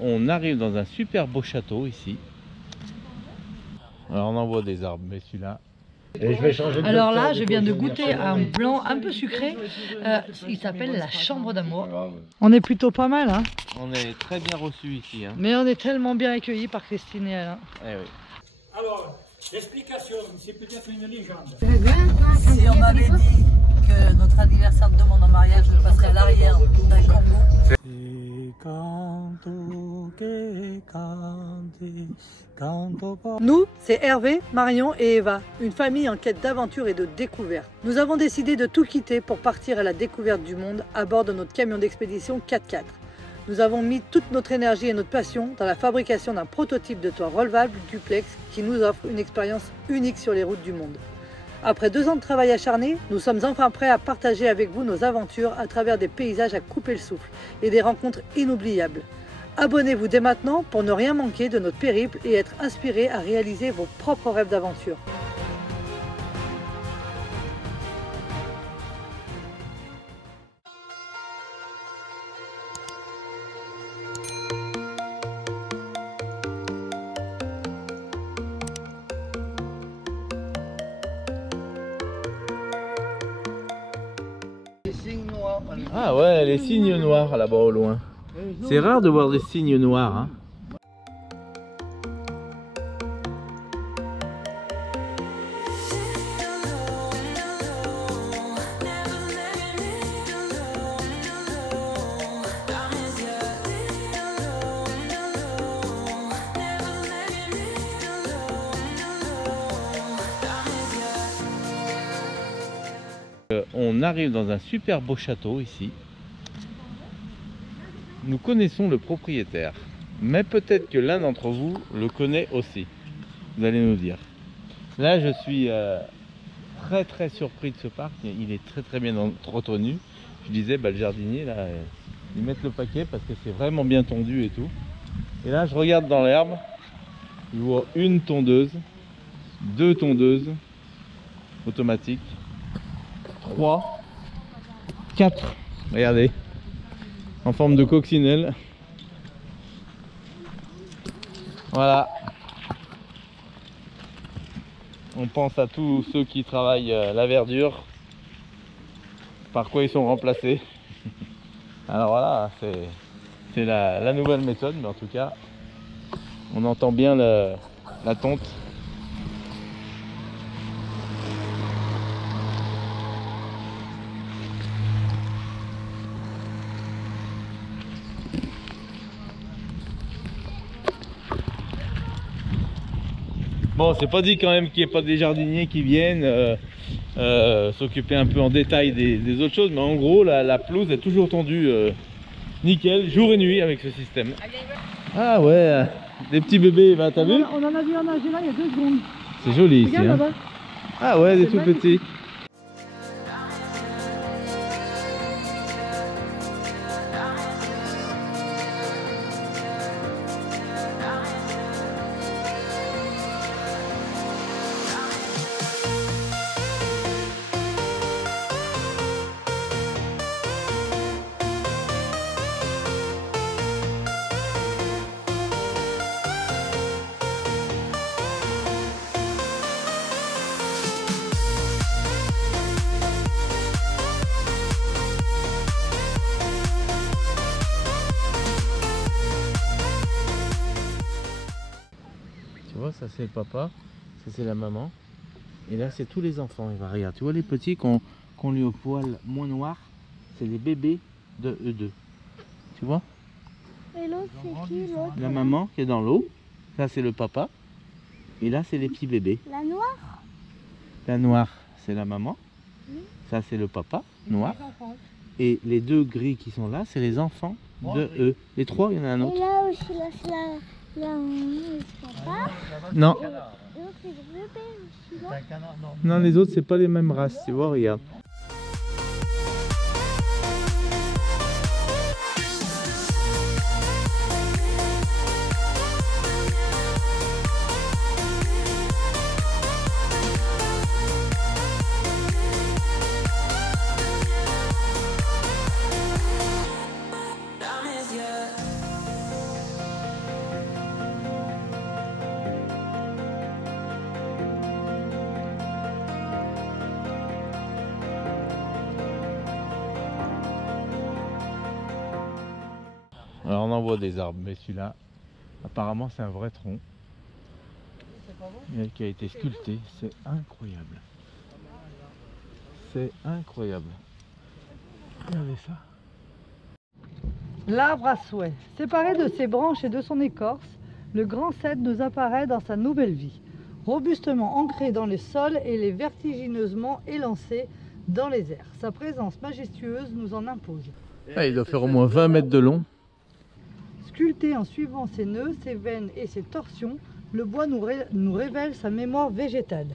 On arrive dans un super beau château ici. Alors on en voit des arbres, mais celui-là... Alors là, je viens de goûter un blanc un peu sucré. Il s'appelle la chambre d'amour. On est plutôt pas mal, hein. On est très bien reçus ici. Hein. Mais on est tellement bien accueillis par Christine et Alain. Eh oui. Alors, l'explication, c'est peut-être une légende. Si on m'avait dit que notre anniversaire de demande en mariage se passerait à l'arrière d'un Congo. Nous, c'est Hervé, Marion et Eva, une famille en quête d'aventure et de découverte. Nous avons décidé de tout quitter pour partir à la découverte du monde à bord de notre camion d'expédition 4x4. Nous avons mis toute notre énergie et notre passion dans la fabrication d'un prototype de toit relevable duplex qui nous offre une expérience unique sur les routes du monde. Après 2 ans de travail acharné, nous sommes enfin prêts à partager avec vous nos aventures à travers des paysages à couper le souffle et des rencontres inoubliables. Abonnez-vous dès maintenant pour ne rien manquer de notre périple et être inspiré à réaliser vos propres rêves d'aventure. Ah ouais, les cygnes noirs là-bas au loin. C'est rare de voir des cygnes noirs. Hein. On arrive dans un super beau château ici. Nous connaissons le propriétaire, mais peut-être que l'un d'entre vous le connaît aussi. Vous allez nous dire. Là, je suis très surpris de ce parc. Il est très bien entretenu. Je disais, le jardinier, là, ils mettent le paquet parce que c'est vraiment bien tondu et tout. Et là, je regarde dans l'herbe. Je vois une tondeuse, 2 tondeuses automatiques. 3, 4, regardez, en forme de coccinelle. Voilà. On pense à tous ceux qui travaillent la verdure, par quoi ils sont remplacés. Alors voilà, c'est la nouvelle méthode, mais en tout cas, on entend bien la tonte. Bon, c'est pas dit quand même qu'il n'y ait pas des jardiniers qui viennent s'occuper un peu en détail des autres choses, mais en gros la pelouse est toujours tendue nickel, jour et nuit avec ce système. Ah ouais, des petits bébés, t'as vu? On en a vu un nager là il y a 2 secondes. C'est joli ici. Hein. Ah ouais, des tout petits. Tu vois, ça c'est le papa, ça c'est la maman, et là c'est tous les enfants. Et regarde, tu vois les petits qu'on lui au poil moins noir, c'est les bébés de eux deux. Tu vois? Et l'autre c'est qui l'autre? La maman qui est dans l'eau, ça c'est le papa, et là c'est les petits bébés. La noire? La noire c'est la maman, ça c'est le papa noir, et les 2 gris qui sont là c'est les enfants de eux. Les 3, il y en a un autre. Et là aussi, là c'est là papa. Non. Et l'autre c'est le bébé aussi là. Non, les autres c'est pas les mêmes races, tu vois, regarde. Alors on en voit des arbres, mais celui-là, apparemment c'est un vrai tronc. Qui a été sculpté, c'est incroyable. C'est incroyable. Regardez ça. L'arbre à souhait. Séparé de ses branches et de son écorce, le grand cèdre nous apparaît dans sa nouvelle vie. Robustement ancré dans les sols et les vertigineusement élancé dans les airs. Sa présence majestueuse nous en impose. Ah, il doit faire au moins 20 mètres de long. Sculpté en suivant ses nœuds, ses veines et ses torsions, le bois nous révèle sa mémoire végétale.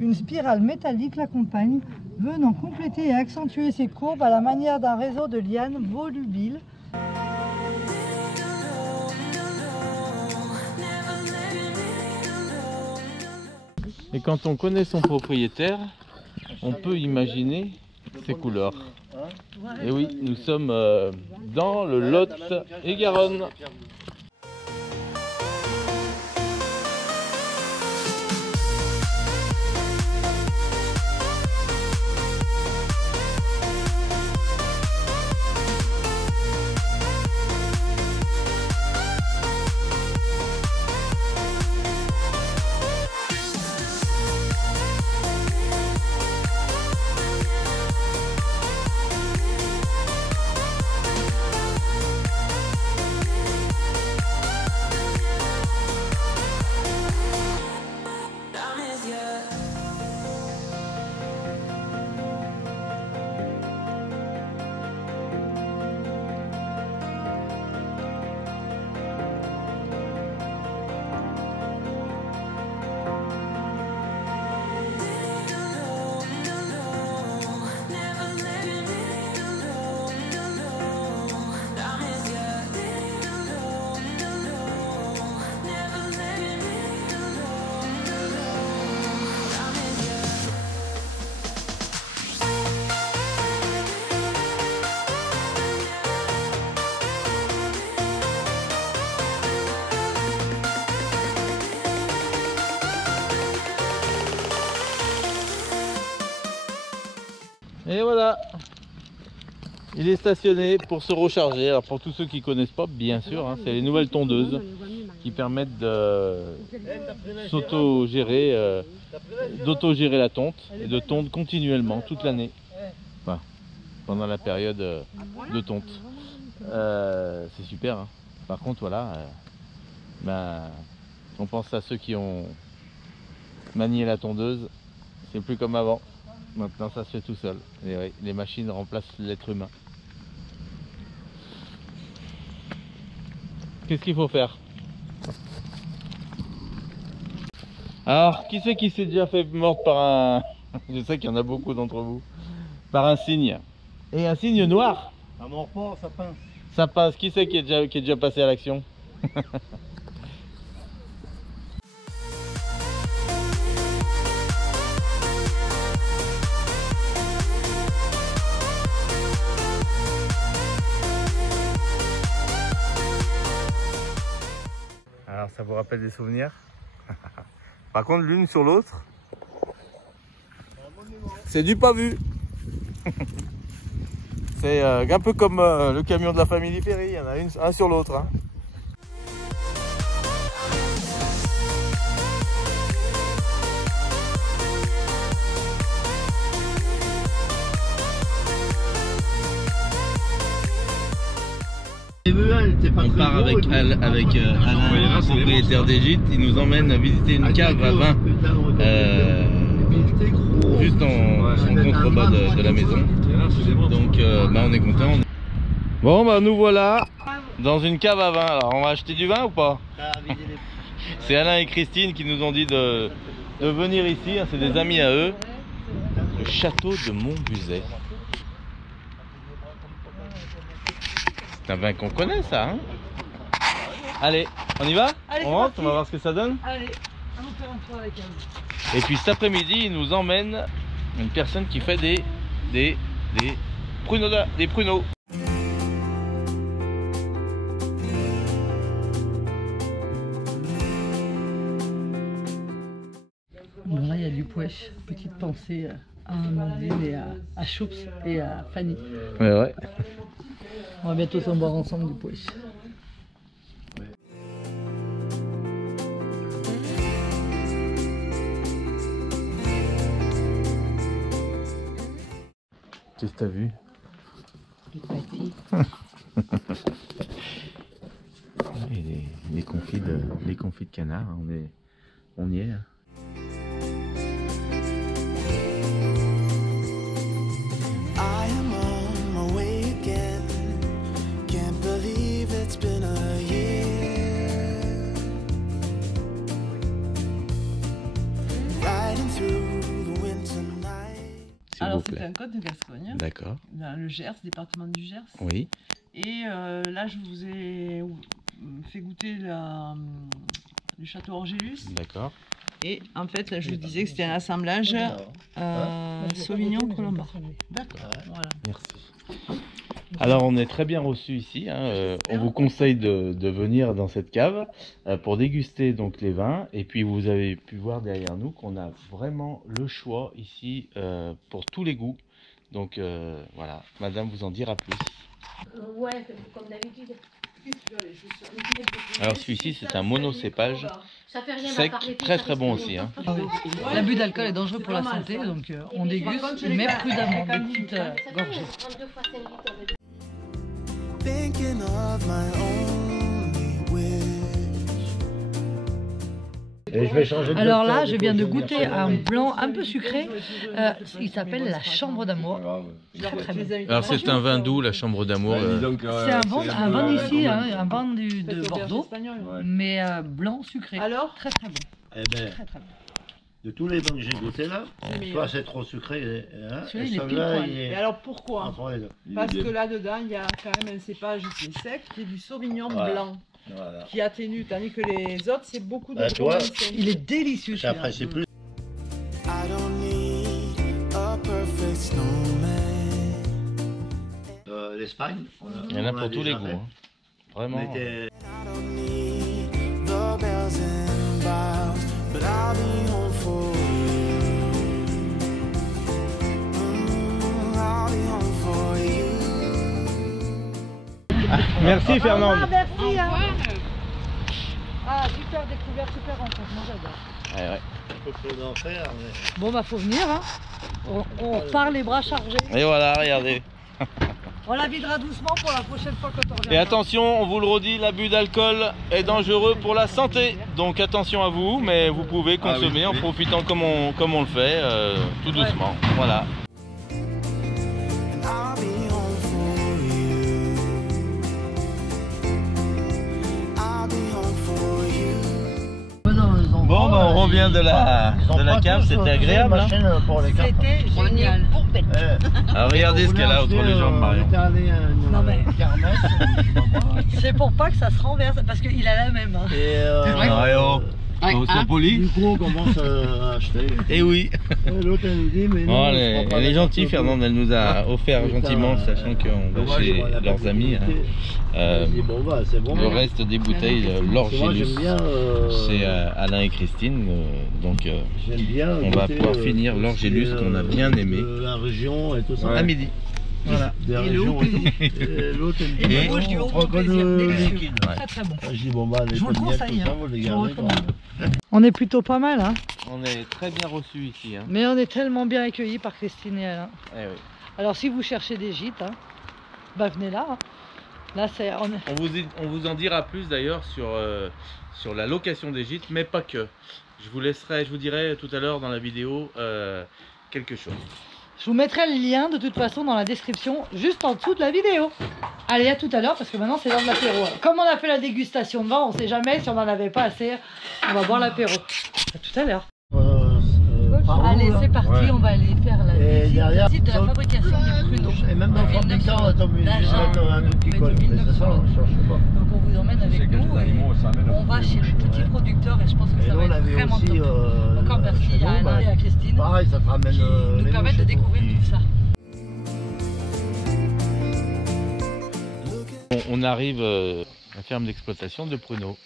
Une spirale métallique l'accompagne, venant compléter et accentuer ses courbes à la manière d'un réseau de lianes volubiles. Et quand on connaît son propriétaire, on peut imaginer ses couleurs. Et oui, nous sommes dans le Lot et Garonne. Et voilà, il est stationné pour se recharger. Alors pour tous ceux qui ne connaissent pas, bien sûr, hein, c'est les nouvelles tondeuses qui permettent de s'auto-gérer, d'auto-gérer la tonte et de tondre continuellement toute l'année, enfin, pendant la période de tonte. C'est super, hein. Par contre, voilà, on pense à ceux qui ont manié la tondeuse, c'est plus comme avant. Maintenant ça se fait tout seul. Et oui, les machines remplacent l'être humain. Qu'est-ce qu'il faut faire? Alors, qui c'est qui s'est déjà fait mordre par un... Je sais qu'il y en a beaucoup d'entre vous. Par un cygne. Et un cygne noir. Ça mord pas, ça pince. Ça passe. Qui c'est qui est déjà passé à l'action? Alors ça vous rappelle des souvenirs? Par contre l'une sur l'autre, c'est du pas vu. C'est un peu comme le camion de la famille Perry, il y en a un sur l'autre. Hein. On part avec Alain, propriétaire des gîtes. Il nous emmène à visiter une cave à vin juste en contrebas de la maison. Donc on est content. Bon nous voilà dans une cave à vin. Alors on va acheter du vin ou pas? C'est Alain et Christine qui nous ont dit de venir ici, hein, c'est des amis à eux. Le château de Montbuzet. C'est un vin qu'on connaît ça, hein? Allez, on y va? Allez, on rentre, on va voir ce que ça donne. Allez, on va faire un tour à la cave. Et puis cet après-midi, il nous emmène une personne qui fait des pruneaux. Bon, là, il y a du pouèche. Petite pensée à Amandine et à Choups et à Fanny. Ouais. On va bientôt s'en boire ensemble du pouèche. Qu'est-ce que t'as vu? Et les confits de canard, on y est. Hein. I am on my way again. Can't believe it's been a year. Riding through the winter night. Alors c'est un code de Gascogne. D'accord. Dans le Gers, département du Gers. Oui. Et là je vous ai fait goûter le château Orgelus. D'accord. Et en fait là je vous disais que c'était un assemblage Sauvignon Colomba. D'accord. Voilà. Merci. Alors on est très bien reçus ici, hein. On vous conseille de venir dans cette cave pour déguster donc les vins, et puis vous avez pu voir derrière nous qu'on a vraiment le choix ici pour tous les goûts, donc voilà, madame vous en dira plus. Ouais, comme d'habitude. Alors celui-ci c'est un monocépage sec, très très bon aussi, hein. L'abus d'alcool est dangereux pour la santé, donc on déguste, mais prudemment, des petites gorgées. Thinking of my only wish. Et je vais changer de Alors là, docteur, je du viens coup, de je vais goûter venir un chez blanc un peu sucré, il s'appelle la Chambre d'amour. Très très bon. Alors c'est un vin doux, la chambre d'amour. C'est un vin d'ici, hein, un vin de Bordeaux, mais blanc sucré. Alors très très bon. Eh ben, Très très bon. de tous les vins que j'ai goûtés là, meilleur. soit c'est trop sucré, hein, Celui-là, et il est celui-là, pile il Et est alors pourquoi? entre les deux. Parce que là-dedans, il y a quand même un cépage qui est sec, qui est du Sauvignon Voilà. blanc, Voilà. qui atténue, tandis que les autres, c'est beaucoup de Bah, toi, Provençal. Il est délicieux celui-là. J'apprécie plus. I don't need a perfect snowman. L'Espagne, Il y en a on pour tous les déjà goûts, fait. hein. Vraiment. On était- I don't need the bells and boughs, but I'll be home for you. I'll be home for you. Merci Fernande. Merci. Ah, super découverte, super rencontre, moi j'adore. Ouais, ouais. Faut plus d'en faire, mais... Bon bah faut venir, hein. On repart les bras chargés. Et voilà, regardez. On la videra doucement pour la prochaine fois quand on revient. Et attention, on vous le redit, l'abus d'alcool est dangereux pour la santé. Donc attention à vous, mais vous pouvez consommer en profitant comme on le fait, tout doucement. Voilà. And I'll be home for you. I'll be home for you. Bon, bah, on revient de la cave, c'était agréable. Hein. C'était génial. Alors regardez ce qu'elle a entre les jambes, Marion. Non, mais- C'est pour pas que ça se renverse, parce qu'il a la même. Hein. Sois poli. Du coup, on commence à acheter. Et oui. Et l'autre, elle nous dit, mais non, Oh, on se elle prend pas est la gentille, carte Fernande, elle nous a offert Putain, gentiment, sachant qu'on va chez leurs amis. Hein. Je dis, bon, bah, c'est bon. Le reste des bouteilles, l'Orgelus, Moi, j'aime bien. c'est Alain et Christine, donc J'aime bien. on va goûter, pouvoir finir aussi, l'Orgelus qu'on a bien aimé. La région et tout ça. à midi. Voilà. Des Et régions le et tout. Et l'autre, elle me dit, Et bon, moi je dis on au prend que plaisir, de délicieux. liquide. Très très bon. Je dis, bon, bah, les Je vous le pommes conseille, tout ça, hein. vous les Je vous le gardez. recommande. On est plutôt pas mal, hein. On est très bien reçus ici. Hein. Mais on est tellement bien accueillis par Christine et Alain. Eh oui. Alors si vous cherchez des gîtes, hein, bah venez là. Hein. Là c'est On vous en dira plus d'ailleurs sur la location des gîtes, mais pas que. Je vous dirai tout à l'heure dans la vidéo quelque chose. Je vous mettrai le lien de toute façon dans la description, juste en dessous de la vidéo. Allez, à tout à l'heure, parce que maintenant c'est l'heure de l'apéro. Comme on a fait la dégustation de vin, on sait jamais si on n'en avait pas assez. On va boire l'apéro. À tout à l'heure. Allez, c'est parti, on va aller faire la visite de la fabrication du pruneau. Et même dans le fabricant, on tombe un truc qui colle. Mais c'est ça, on cherche pas. Donc on vous emmène avec nous et on va chez le petit producteur et je pense que Et ça nous, va on être avait vraiment aussi. top. Encore merci chez nous, à Alain bah, et à Christine pareil, ça te ramène. qui nous les permettent de mouches et découvrir tout ça. On arrive à la ferme d'exploitation de pruneaux.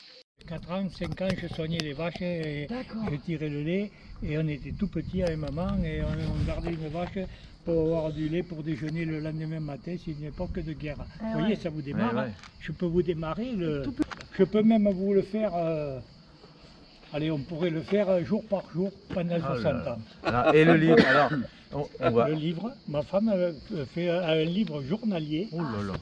4 ans, 5 ans, je soignais les vaches et D'accord. je tirais le lait. Et on était tout petits avec maman et on gardait une vache pour avoir du lait pour déjeuner le lendemain matin. C'est une époque de guerre. Vous voyez, ça vous démarre. Ouais, ouais. Je peux vous démarrer. Je peux même vous le faire allez, on pourrait le faire jour par jour pendant 60 ans. Alors, et le livre, alors, on va... Le livre, ma femme fait un livre journalier. Oh là là.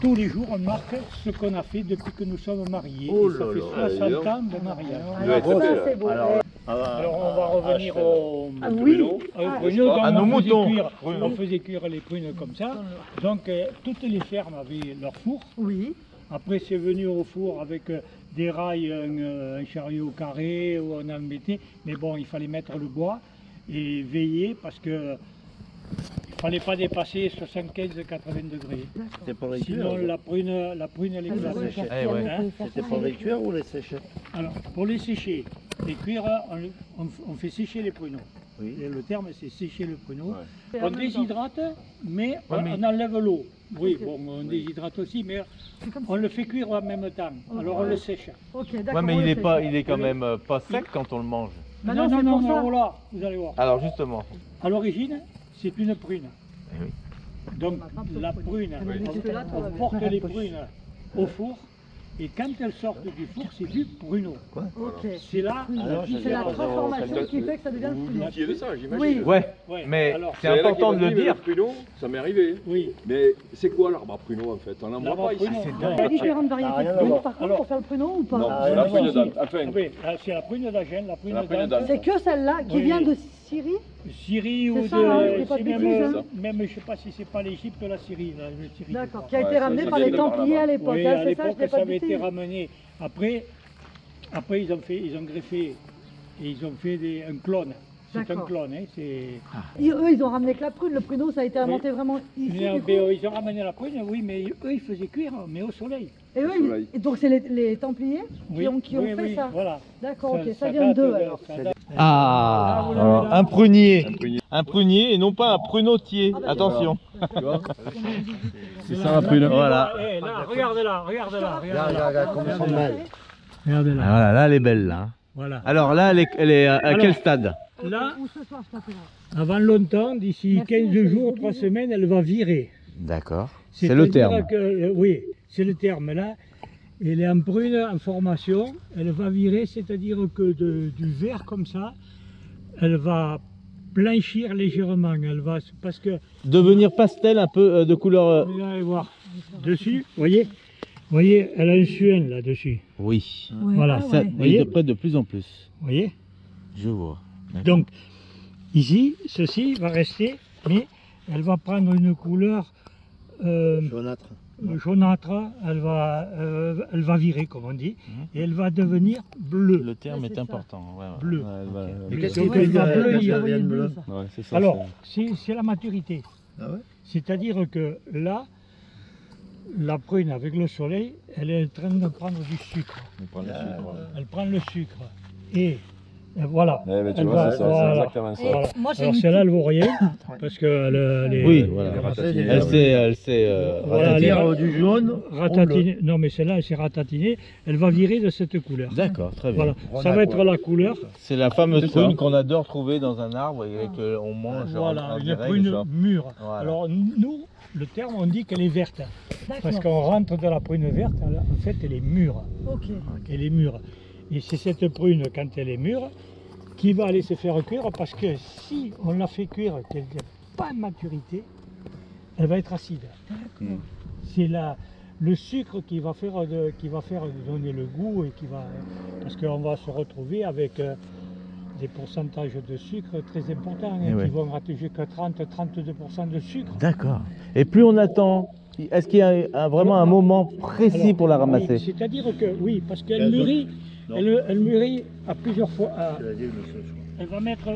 Tous les jours, on marque ce qu'on a fait depuis que nous sommes mariés. Oh Et ça là fait là. 60 ans de mariage. Alors ça, c'est beau. Alors on va revenir au oui. pruneau. Donc, À nos on faisait moutons. cuire- on faisait cuire les prunes comme ça. Donc toutes les fermes avaient leur four. Oui. Après c'est venu au four avec des rails, un chariot carré où on en mettait. Mais bon, il fallait mettre le bois et veiller parce que il fallait pas dépasser 75-80 degrés. C'était pour les Sinon cuire. la prune elle éclate. Eh ouais. Hein. C'était pour les cuire ou les sécher? Alors, pour les sécher, les cuire, on fait sécher les pruneaux. Oui. Et le terme, c'est sécher le pruneau. Et en On même déshydrate, mais Ouais, mais- on enlève l'eau. Oui, Ok. bon, on déshydrate aussi, mais C'est comme on le fait cuire en même temps. Alors on le sèche. Ok, d'accord. Ouais, mais on il le est fait. pas, il est quand même pas sec quand on le mange. Bah non, non, c'est non, pour ça. oh là, vous allez voir. Alors justement, À l'origine, c'est une prune. Eh oui. Donc la prune, Jusque-là, tout va on bien. porte les prunes au four. Et quand elles sortent du four, c'est du pruneau. Ok. C'est là Alors, C'est la transformation qui fait que ça devient le pruneau. Qui est de ça, j'imagine. Oui. ouais, Ouais, mais alors, c'est important de le dire. Le pruneau, ça m'est arrivé. Oui. Mais c'est quoi l'arbre à pruneau en fait? On n'en voit L'arbre à pas ici. pruneau. c'est Non. dingue. Il y a différentes variétés rien de à pruneaux voir. par contre Alors- pour faire le pruneau ou pas Non, Ah, c'est la oui, prune si. d'Agen. Enfin, Ah oui, là, c'est la prune d'Agen, la prune La prune d'Agen. d'Agen. C'est que celle-là qui Oui. vient de Syrie. Syrie ou C'est ça, hein, de. c'est pas si de même, bêtises, hein. même, je sais pas si c'est pas l'Égypte ou la Syrie. Là, le Syrie, D'accord. je Qui a été Ouais, ramené ça par vient les de par Templiers là-bas. à l'époque. Oui, hein, à c'est ça, je l'époque, l'ai ça pas avait été dit. ramené. Après ils ont greffé et ils ont fait un clone. C'est un D'accord. clone, hein, c'est. Eux, ils ont ramené que la prune. Le pruneau, ça a été inventé vraiment ici. Mais, du coup. ils ont ramené la prune, oui, mais eux ils faisaient cuire, mais au soleil. Et eux, soleil. et donc c'est les Templiers Oui, qui ont oui, fait oui, ça. Voilà. D'accord, ok. Ça date vient d'eux de- alors. ça date- Ah, vous l'avez là. un prunier. Un prunier. Un prunier et non pas un prunotier. Ah, bah, Attention. C'est ça la prune. Voilà. Eh, là, regarde-là, regarde-là, Regarde, regarde-là. regarde, comme ils sont belles. Regarde-là. Ah, voilà, là elle est belle là. Voilà. Alors là, elle est à Alors, quel stade? Là, Ou ce soir, je t'appelle. avant longtemps, d'ici Merci, 15 monsieur, jours, gros 3 bisous. semaines, elle va virer. D'accord. C'est le C'est-à-dire terme. que, oui, c'est le terme. Là, elle est en prune, en formation. Elle va virer, c'est-à-dire que du vert comme ça, elle va blanchir légèrement. Elle va, parce que, Devenir pastel un peu de couleur. vous allez voir, dessus, vous voyez, elle a un suin là-dessus. Oui. Ouais. Voilà, Ah, Ça, ouais. et voyez de près de plus en plus. Vous voyez? Je vois. Donc, ici, ceci va rester, mais elle va prendre une couleur Jaunâtre. jaunâtre, elle va virer, comme on dit, et elle va devenir bleue. Le terme Ouais, est c'est ça. important. Ouais, ouais. Bleue. Mais Donc, qu'est-ce elle qui fait va que bleuir. ça devienne bleu? ça. c'est ça. Alors, c'est la maturité. Ah ouais? C'est-à-dire que là, la prune avec le soleil, elle est en train de prendre du sucre. Elle prend le sucre. Et voilà. Eh ben, tu Elle vois, va- c'est ça, voilà. c'est exactement ça. Voilà. Moi, j'ai Alors une celle-là, elle vaut rien, parce qu'elle est Oui, voilà. Ratatiné. Elle s'est Voilà, ratatiner. les- Du jaune. ratatinée. Non, mais celle-là, elle s'est ratatinée. Elle va virer de cette couleur. D'accord, très bien. Voilà. Ça va être la couleur. C'est la fameuse C'est ça. prune qu'on adore trouver dans un arbre et qu'on mange Voilà, en une direct. prune ça. mûre. Voilà. Alors, nous, le terme, on dit qu'elle est verte. Parce D'accord. qu'on rentre dans la prune verte, en fait, elle est mûre. Ok. Elle est mûre. Et c'est cette prune, quand elle est mûre, qui va aller se faire cuire, parce que si on la fait cuire, qu'elle n'est pas en maturité, elle va être acide. C'est le sucre qui va faire donner le goût et qui va, parce qu'on va se retrouver avec des pourcentages de sucre très importants, Eh qui ouais. vont atteindre que 30-32% de sucre. D'accord. Et plus on attend, est-ce qu'il y a vraiment un moment précis Alors, pour la oui, ramasser? c'est-à-dire que oui, parce qu'elle mûrit, Non. elle mûrit à plusieurs fois. Tu l'as dit, monsieur, je crois. Elle va mettre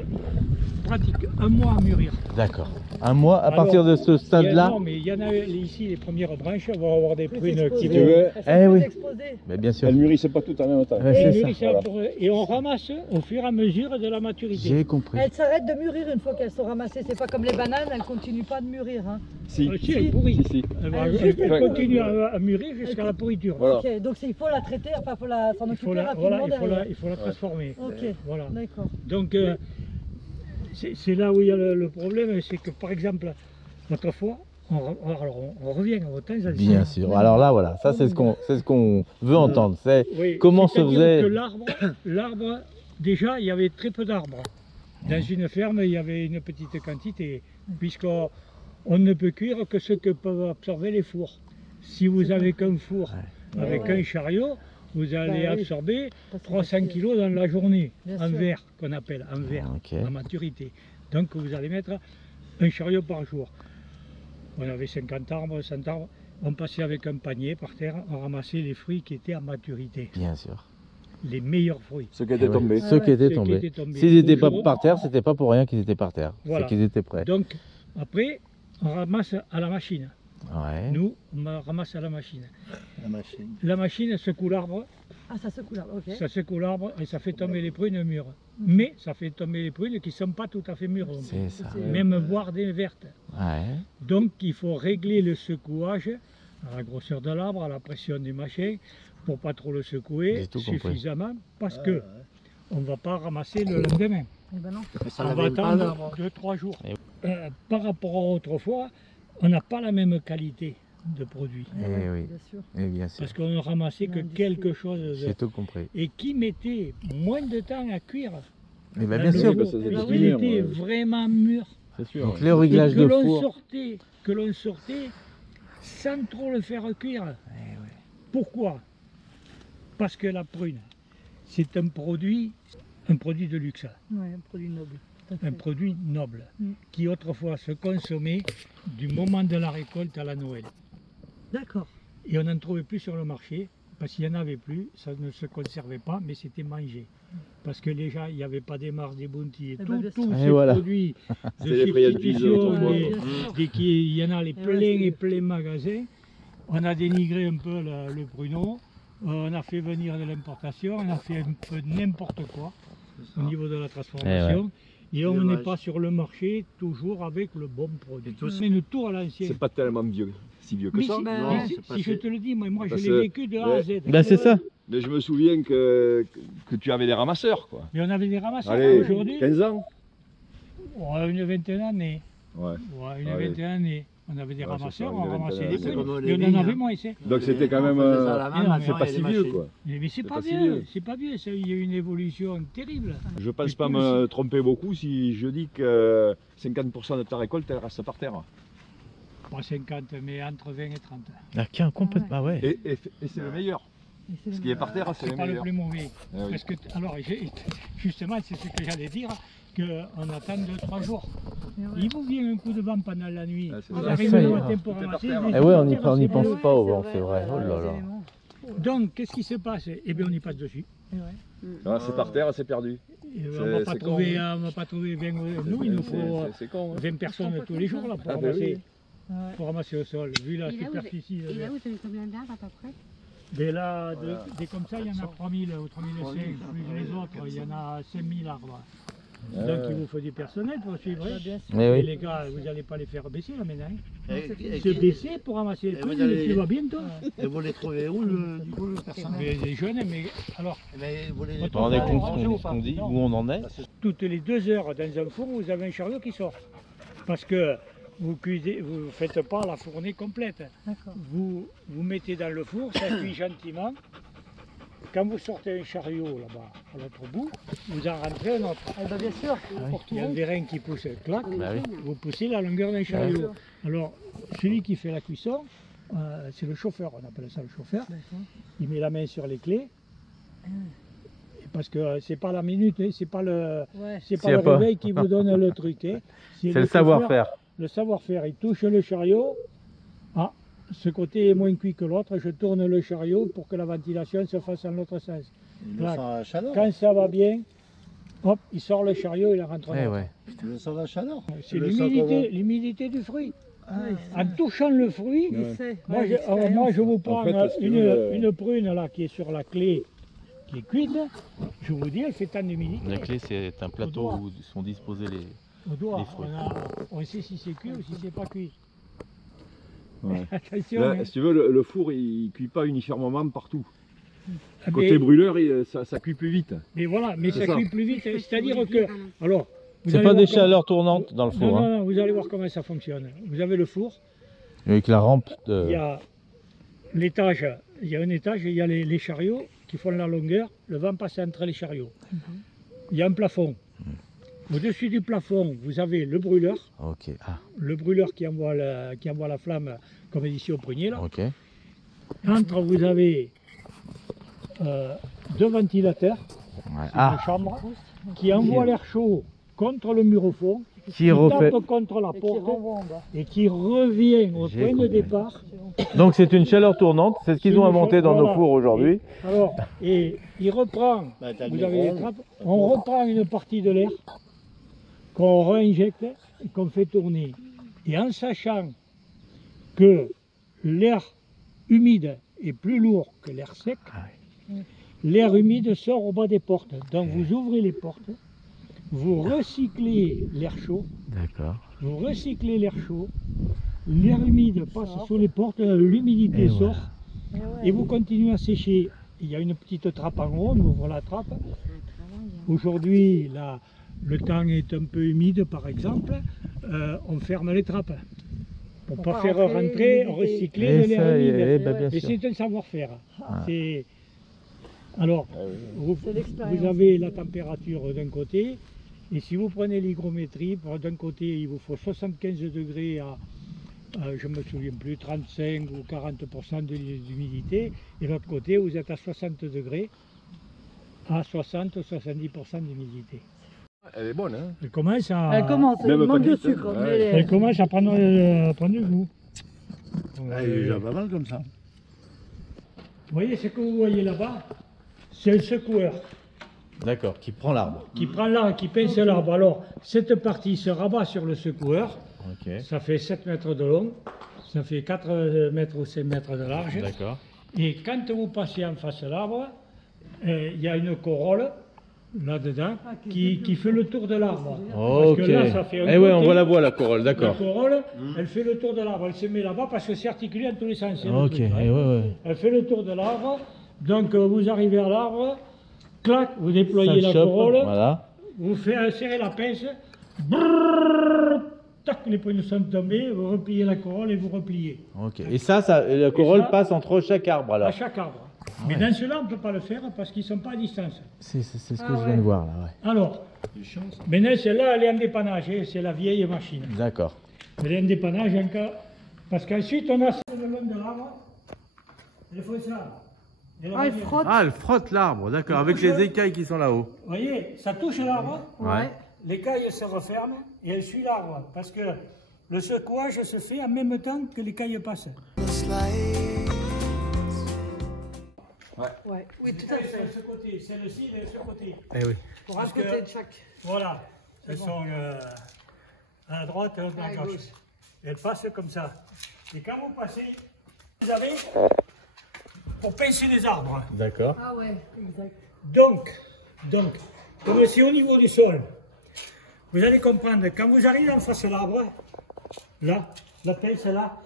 pratique 1 mois à mûrir. D'accord. Un mois à Alors, partir de ce stade-là? Non, mais il y en a ici, les premières branches vont avoir des Plus prunes qui exposées. vont. veux. Elles sont Eh plus oui. exposées. Mais bien sûr. Elles mûrissent pas toutes en même temps. Ouais, Et, c'est ça. mûrissent et on ramasse au fur et à mesure de la maturité. J'ai compris. Elles s'arrêtent de mûrir une fois qu'elles sont ramassées. C'est pas comme les bananes, elles continuent pas de mûrir. Hein. Si. Si, elle pourrit. Si, si. Elle continue à mûrir jusqu'à la pourriture. Voilà. Ok, donc il faut la traiter, enfin il faut s'en Il occuper faut la, rapidement voilà, derrière. il faut la transformer. Ok, Voilà. d'accord. Donc, c'est là où il y a le problème, c'est que par exemple, l'autre fois, on revient au temps anciens. Bien sûr. Alors là, voilà, ça c'est ce qu'on veut entendre. C'est Oui, comment se c'est-à-dire faisait. que l'arbre, déjà, il y avait très peu d'arbres. Dans une ferme, il y avait une petite quantité, puisqu'on ne peut cuire que ce que peuvent absorber les fours. Si vous avez qu'un four avec un chariot, vous allez absorber 300 kg dans la journée, en verre, qu'on appelle, en verre, en maturité. Donc vous allez mettre un chariot par jour. On avait 50 arbres, 100 arbres, on passait avec un panier par terre, on ramassait les fruits qui étaient en maturité. Bien sûr. Les meilleurs fruits. Ceux qui étaient tombés. Ceux qui étaient tombés. S'ils n'étaient pas par terre, c'était pas pour rien qu'ils étaient par terre. Voilà. C'est qu'ils étaient prêts. Donc après, on ramasse à la machine. Ouais. Nous, on ramasse à la machine. La machine. La machine secoue l'arbre, Ah, ça secoue là, ok. ça secoue l'arbre et ça fait tomber les prunes mûres. Mais ça fait tomber les prunes qui ne sont pas tout à fait mûres. C'est ça. Même voire des vertes. Ouais. Donc il faut régler le secouage à la grosseur de l'arbre, à la pression du machin, pour pas trop le secouer J'ai tout compris. suffisamment, parce que on ne va pas ramasser le lendemain. Eh ben non. Mais ça On va l'avait pas attendre l'arbre. 2-3 jours. Et- Par rapport à autrefois, on n'a pas la même qualité de produit. Eh oui. Bien sûr. Et bien sûr. Parce qu'on ne ramassait que quelque chose de... J'ai tout compris. Et qui mettait moins de temps à cuire. Et bien, Là, bien sûr. le- parce que c'est il des était vraiment mûr. C'est sûr. Donc les réglages que de l'on four. sortait, que l'on sortait sans trop le faire cuire. Pourquoi? Parce que la prune, c'est un produit de luxe, Ouais, un produit noble. Tout à fait. un produit noble, Mm. qui autrefois se consommait du moment de la récolte à la Noël. D'accord. Et on n'en trouvait plus sur le marché, parce qu'il n'y en avait plus, ça ne se conservait pas, mais c'était mangé. Parce que les gens, il n'y avait pas des Mars, des Bounty, et Eh tous ben, bien sûr. ces Et voilà. produits de C'était les friandises substitution, autrefois. des- Bien sûr. dès qu'il y en a les Et ouais, pleins c'est- et pleins magasins, on a dénigré un peu le pruneau, on a fait venir de l'importation, on a fait un peu n'importe quoi au niveau de la transformation. Et on Dommage. n'est pas sur le marché toujours avec le bon produit. Et tout ça- Mais nous tout à l'ancien. C'est pas tellement vieux, si vieux que Mais ça. si, Ben, mais non, si- c'est si passé. je te le dis, moi je Parce l'ai que- vécu de A à Z. Ben c'est ça. Mais je me souviens que tu avais des ramasseurs, quoi. Et on avait des ramasseurs Allez, aujourd'hui. 15 ans. Une vingtaine d'années. Ouais. Ouais, une Ouais. vingtaine d'années. On avait des Ouais, ramasseurs, c'est ça, on une ramassait vingtaine des d'années. prunes. C'est comme Et les on en vignes, avait hein. moins, c'est. Donc c'était quand même. On faisait ça à la main, non, maintenant, C'est il y pas a si des vieux, machines. quoi. Mais c'est pas pas si bien, vieux. c'est pas bien, ça, il y a eu une évolution terrible. Je pense Et pas tout me tromper beaucoup si je dis que 50% de ta récolte elle reste par terre. Pas 50, mais entre 20 et 30. Ah, complètement. Ah ouais. Et c'est le meilleur. Et c'est Ce le- qui est par terre, c'est C'est le pas le meilleur. plus mauvais. Ah oui. Parce que, alors, justement, c'est ce que j'allais dire, qu'on attend 2-3 jours. Et ouais. Il vous vient un coup de vent pendant la nuit. Ah, c'est Vous ça. arrivez Ça y le est. matin pour Tout est par ramasser. terre. les Eh ouais, on autres, n'y on y c'est pense bon. pas au Ouais, vent, c'est vrai. Oh les là là. éléments. Donc, qu'est-ce qui se passe? Eh bien, on y passe dessus. Et ouais. Ah, c'est par terre, c'est perdu. Et C'est- on ne va pas c'est trouver, con, hein. on va pas trouver 20, nous, il nous faut C'est con. hein. 20 personnes tous les jours là, pour, Ah, ben ramasser, oui. Ouais. pour ramasser au sol, vu la Et là, superficie. Et là, vous avez combien d'arbres à peu près? Dès là, Voilà. dès comme ça, il y en a 3000 ou 3005, plus les autres, il y en a 5000 arbres. Donc Ouais. il vous faut du personnel pour suivre. Bah, hein. bien sûr. Eh Et oui. les gars, vous n'allez pas les faire baisser là maintenant. hein. Et Se baisser pour ramasser les Et trucs, vous allez- tu vas bientôt. et vous les trouvez où, du coup, le personnel? Mais les jeunes, mais alors, Mais vous les- Vous Vous vous rendez compte Manger ou ce pas qu'on dit, Non. où on en est? toutes les 2 heures dans un four, vous avez un chariot qui sort. Parce que vous cuisez, vous ne faites pas la fournée complète. D'accord. Vous mettez dans le four, ça cuit gentiment. Quand vous sortez un chariot là-bas, à l'autre bout, vous en rentrez un autre. Eh ben, bien sûr. Pour tout Il y le a un monde. vérin qui pousse, clac, Bah oui. vous poussez la longueur d'un chariot. Alors, celui qui fait la cuisson, c'est le chauffeur, on appelle ça le chauffeur. D'accord. Il met la main sur les clés. Et parce que c'est pas la minute, hein, c'est pas le, Ouais. c'est S'il pas y a le pas. réveil qui vous donne le truc. Hein. C'est le chauffeur, savoir-faire. Le savoir-faire. Il touche le chariot. Ah, ce côté est moins cuit que l'autre. Je tourne le chariot pour que la ventilation se fasse dans l'autre sens. Il le sent à la chaleur. Quand ça va bien, hop, il sort le chariot, il en rentre un Eh autre. ouais. Il le sent à la chaleur. C'est Il le sent l'humidité du fruit. Ah, En touchant le fruit, il sait. moi, Ouais, je, alors, moi, je vous prends En fait, si tu une, veux, une prune là qui est sur la clé, qui est cuite. Je vous dis, elle fait tant d'humidité. La clé, c'est un plateau où sont disposés les. Au doigt, les fruits. on sait si c'est cuit ou si c'est pas cuit. Ouais. Attention. Là, hein. si tu veux, le four il cuit pas uniformément partout. Ah, Côté brûleur, ça cuit plus vite. mais voilà, mais C'est ça ça. cuit plus vite. C'est-à-dire que, alors, vous C'est allez pas voir des comment- chaleurs tournantes dans le Non, four. non, Hein. non, vous allez voir comment ça fonctionne. Vous avez le four, Avec la rampe Il y a l'étage, il y a un étage, il y a les chariots qui font la longueur, le vent passe entre les chariots. Il y a un plafond. Au-dessus du plafond, vous avez le brûleur. Ok. Ah, Le brûleur qui envoie la flamme, comme ici au prunier. Là. ok. Entre, vous avez deux ventilateurs, Ouais. une chambre, qui envoient l'air chaud contre le mur au fond, Qui refait. tape contre la porte et qui revient au J'ai point de compris. départ. Donc c'est une chaleur tournante, c'est ce qu'ils C'est ont une inventé dans voilà. nos fours aujourd'hui. Alors, et il reprend, Bah, t'as vous le avez les micro-ondes. trappes, on reprend une partie de l'air qu'on réinjecte et qu'on fait tourner. Et en sachant que l'air humide est plus lourd que l'air sec, l'air humide sort au bas des portes. Donc vous ouvrez les portes, vous recyclez l'air chaud, D'accord. vous recyclez l'air chaud, l'air humide passe sous les portes, l'humidité Et sort, voilà. et vous continuez à sécher. Il y a une petite trappe en haut, on ouvre la trappe. Aujourd'hui, le temps est un peu humide par exemple, on ferme les trappes. Pour ne pas faire rentrer, recycler de Et l'air ça, humide. et, bah, bien Et sûr. c'est un savoir-faire. Ah. C'est- Alors, vous avez la température d'un côté, et si vous prenez l'hygrométrie, d'un côté il vous faut 75 degrés à, je ne me souviens plus, 35 ou 40% d'humidité, et de l'autre côté vous êtes à 60 degrés, à 60-70% d'humidité. Elle est bonne, hein. Elle commence à, Elle commence, il Même manque pas de vite, hein. sucre. Ouais. mais elle est- elle commence à prendre du goût. Ah, il est déjà pas mal comme ça. Vous voyez ce que vous voyez là-bas, c'est un secoueur D'accord, qui prend l'arbre. qui prend l'arbre, qui pince l'arbre. Alors, cette partie se rabat sur le secoueur, Ok. ça fait 7 mètres de long, ça fait 4 mètres ou 5 mètres de large. D'accord. Et quand vous passez en face de l'arbre, il y a une corolle là-dedans qui fait le tour de l'arbre. Ok. Parce que là, ça fait un Eh ouais, on côté. voit la voie, la corolle, La d'accord. corolle, elle fait le tour de l'arbre, elle se met là-bas parce que c'est articulé en tous les sens. c'est le Ok, truc, hein. eh ouais, ouais. Elle fait le tour de l'arbre, donc vous arrivez à l'arbre, clac, vous Ça déployez le la chope, corolle, voilà. vous faites serrer la pince, brrr, tac, les poignées sont tombées, vous repliez la corolle et vous repliez. Ok. Et ça, la corolle ça- passe entre chaque arbre alors. À chaque arbre. Mais dans ceux-là, on ne peut pas le faire parce qu'ils ne sont pas à distance. C'est ce que je viens de voir là, ouais. Alors, maintenant celle-là, elle est en dépannage, hein, c'est la vieille machine. D'accord. Elle est en dépannage encore, parce qu'ensuite on a le long de l'arbre, elle fait ça. Elle Ah, elle revient. frotte. Ah, elle frotte l'arbre, d'accord, avec les écailles qui sont là-haut. Vous voyez, ça touche l'arbre, Ouais. l'écaille se referme et elle suit l'arbre, parce que le secouage se fait en même temps que l'écaille passe. This light. Ouais. Oui, tout à L'écaille fait. sur ce côté, celle-ci elle est de ce côté. Eh oui. Pour un Parce que- côté de chaque. Voilà, elles sont à la droite et l'autre à la gauche. Elles passent comme ça. Et quand vous passez, vous avez pour pincer les arbres. D'accord. Ah ouais, exact. Donc, comme c'est au niveau du sol, vous allez comprendre, quand vous arrivez en face de l'arbre, là, la pince là,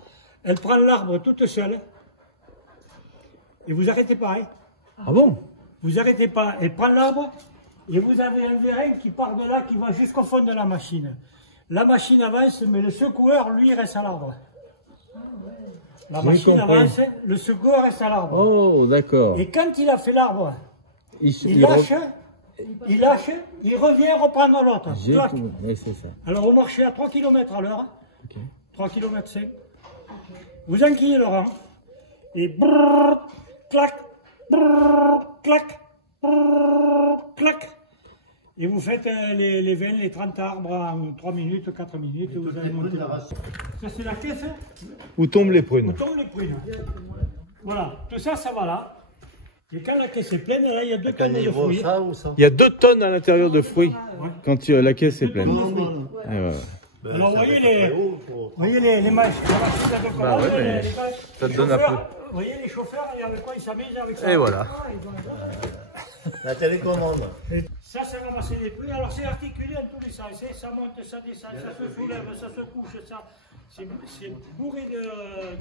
elle prend l'arbre toute seule, et vous arrêtez pas, hein. Ah bon? Vous arrêtez pas, elle prend l'arbre, et vous avez un vérin qui part de là, qui va jusqu'au fond de la machine. La machine avance, mais le secoueur, lui, reste à l'arbre. La J'ai machine compris. avance, le secoueur reste à l'arbre. Oh, d'accord. Et quand il a fait l'arbre, il il lâche, il revient reprendre l'autre. J'ai Clac. tout. Oui, c'est ça. Alors vous marchez à 3 km à l'heure, Ok. 3 km 5. Vous enquillez le rang, et brrr, clac, brrr, clac, brrr, clac. Et vous faites les 20, les 30 arbres en 3 minutes, 4 minutes, vous allez monter là. Ça c'est la caisse, Où tombent les on prunes? tombe les prunes. Voilà, tout ça, ça va là. Et quand la caisse est pleine, là, il y a 2 tonnes de Caniveau, fruits. ça ou ça? Il y a 2 tonnes à l'intérieur de fruits quand la caisse est pleine. Non, non, non. Eh ouais. Ben, Alors, ça voyez fait les- très haut, faut- Vous voyez les manches, la machine à deux Bah commandes, ouais, mais les ça te donne un chauffeurs, vous voyez les chauffeurs, et avec quoi ils s'amusent avec ça. Et voilà. La télécommande. Ça, c'est ramasser les prix. Alors, c'est articulé en tous les sens. Ça monte, ça descend, ça se soulève, ça se couche, C'est bourré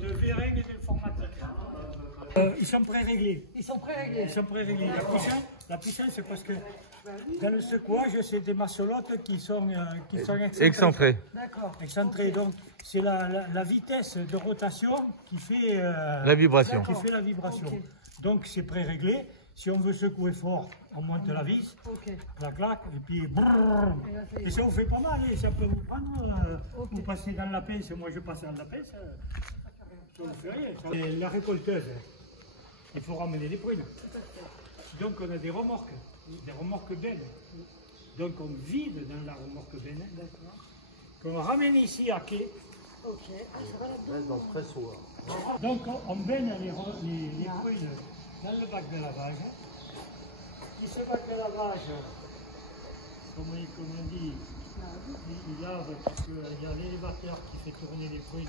de vérègue et d'informatique. Ils sont pré-réglés. Ils sont pré-réglés. Ils sont pré-réglés. La puissance, c'est parce que dans le secouage, c'est des massolottes qui sont Excentré. D'accord. excentrées. Donc, c'est la vitesse de rotation qui fait La vibration. Ok. Donc, c'est pré-réglé. Si on veut secouer fort, on monte la vis, Ok. clac, clac, et puis brrr. Et ça vous fait pas mal, hein. Ça peut vous prendre, vous passez dans la pince, moi je passe dans la pince, ça vous fait rien. Et la récolteuse, il faut ramener des prunes. Donc on a des remorques bennes. Donc on vide dans la remorque benne, qu'on ramène ici à quai. Ok. Dans le pressoir. Donc on baigne les prunes dans le bac de lavage. Et ce bac de lavage, comme on dit, il lave parce qu'il y a l'élévateur qui fait tourner les prunes.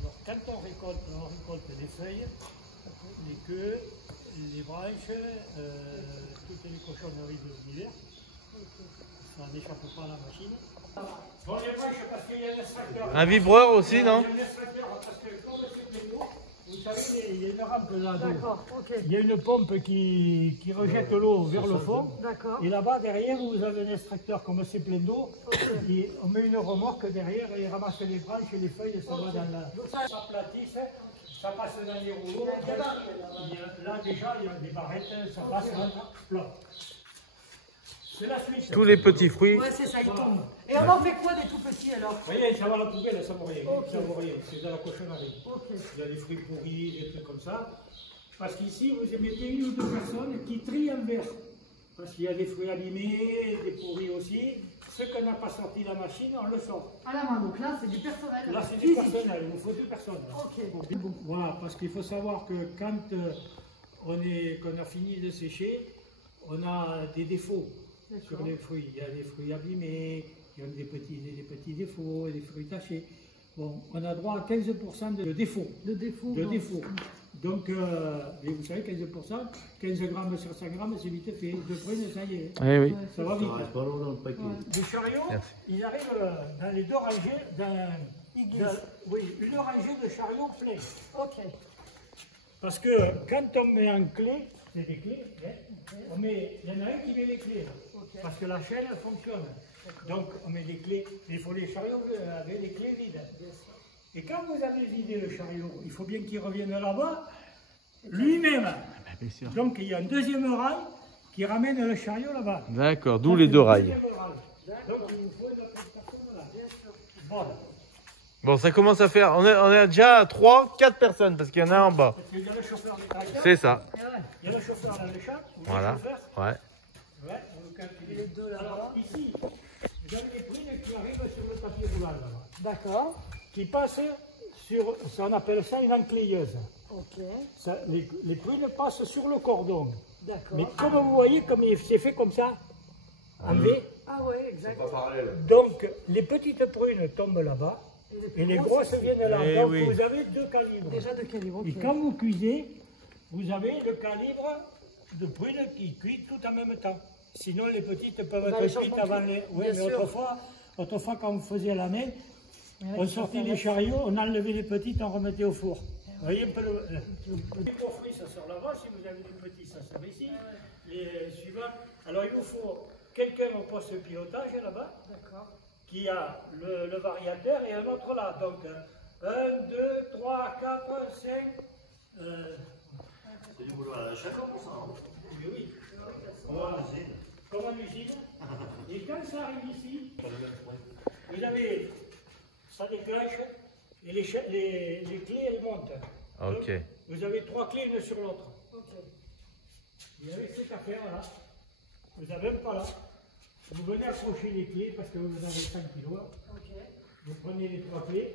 Alors quand on récolte les feuilles, les queues, les branches, toutes les cochonneries de l'hiver. Ça n'échappe pas à la machine. Bon, les branches, parce qu'il y a un extracteur. Un vibreur aussi, non? Il y a un extracteur, parce que comme c'est des mots, vous savez, il y a une rampe là. D'accord. Ok. Il y a une pompe qui rejette l'eau vers le fond. D'accord. Et là-bas, derrière, vous avez un extracteur, comme c'est plein d'eau. Et on met une remorque derrière et il ramasse les branches et les feuilles, ça va dans la... Ça platisse, ça passe dans les rouleaux. Là, déjà, il y a des barrettes, ça passe dans le plat. C'est la suite. Tous les petits fruits. Ouais, c'est ça, ils tombent. Et on en fait quoi des tout petits alors? Vous voyez, ça va à la poubelle, ça vaut rien. Ok. Ça vaut rien, c'est de la cochonnerie. Ok. Il y a des fruits pourris, des trucs comme ça. Parce qu'ici, vous mettez une ou deux personnes qui trient en verre. Parce qu'il y a des fruits abîmés, des pourris aussi. Ce qu'on n'a pas sorti de la machine, on le sort. À la main, donc là c'est du personnel. Là, c'est du physique. personnel, il nous faut deux personnes. Ok. Voilà, parce qu'il faut savoir que quand qu'on a fini de sécher, on a des défauts sur les fruits. Il y a des fruits abîmés, il y a des petits défauts, des fruits tachés. Bon, on a droit à 15% de défauts. De défaut. De défauts. Donc, mais vous savez, 15%, 15 grammes sur 100 grammes, c'est vite fait. De prunes, ça y est. Oui, oui. Ça va vite. Ça reste pas long dans le paquet. Les chariots, Merci. ils arrivent dans les deux rangées, oui, une rangée de chariots pleins. Ok. Parce que quand on met en clé, c'est des clés, hein, il y en a un qui met les clés, parce que la chaîne fonctionne. Donc on met les clés, il faut les chariots avec les clés vides. Et quand vous avez vidé le chariot, il faut bien qu'il revienne là-bas, lui-même. Donc il y a un deuxième rail qui ramène le chariot là-bas. D'accord, d'où les deux rails. Donc il nous faut une autre personne là. Bon. Bon, ça commence à faire. On est déjà à 3-4 personnes parce qu'il y en a un en bas. Parce qu'il y a le chauffeur des tracteurs. C'est ça. Il y a le chauffeur dans le champ. Voilà. Ouais. Ouais, on calcule les deux là. Alors ici, vous avez les prunes qui arrivent sur le tapis roulant là-bas. D'accord. Qui passent sur, ça, on appelle ça une enclayeuse. Ok. Ça, les prunes passent sur le cordon. D'accord. Mais comme vous voyez, comme c'est fait comme ça, en V, Ah ouais, exact. donc les petites prunes tombent là-bas et les grosses viennent là. Eh Donc oui. vous avez deux calibres. Déjà de calibre. Ok. Et quand vous cuisez, vous avez le calibre de prunes qui cuit tout en même temps. Sinon, les petites peuvent Dans les être cuites changements avant de- les... Oui, Bien mais sûr. autrefois, quand on faisait à la main, Il y en a on qui sortait font les ça. chariots, on enlevait les petites, on remettait au four. Vous voyez un peu les gros fruits, ça sort là-bas. Si vous avez des petits, ça sort ici. Les suivants. Alors, il vous faut quelqu'un au poste de pilotage là-bas, qui a le variateur et un autre là. Donc, 1, 2, 3, 4, 5... C'est du boulot à la chaque pour ça. Oui, oui. Voilà. Comme en usine. Et quand ça arrive ici, vous avez, ça déclenche et les clés elles montent. Ok. Donc, vous avez 3 clés l'une sur l'autre. Et avec cette affaire-là, vous n'avez même pas là. Vous venez accrocher les clés parce que vous avez 5 kilos. Vous prenez les 3 clés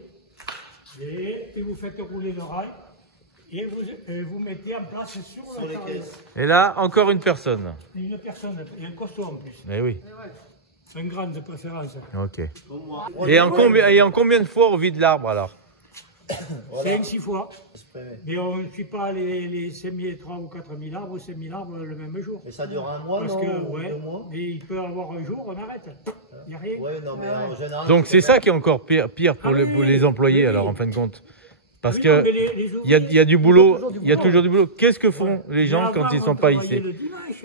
et vous faites rouler le rail. Et vous mettez en place sur le chariot. Et là, encore une personne. Une personne, et un costaud en plus. Eh oui. C'est une grande de préférence. Ok. Comme moi. Et en combien de fois on vide l'arbre alors? Voilà. 5-6 fois. Mais on ne suit pas les 3 ou 4 000 arbres ou 5 000 arbres le même jour. Et ça dure un mois, Parce non, que, ou 2 mois. mais il peut avoir un jour, on arrête. Il n'y a rien. Ouais, non, mais en général, Donc c'est ça qui est encore pire pour, pour les employés alors en fin de compte. Parce que il y a du boulot, il y a toujours du boulot. Qu'est-ce que font les gens quand ils ne sont pas ici?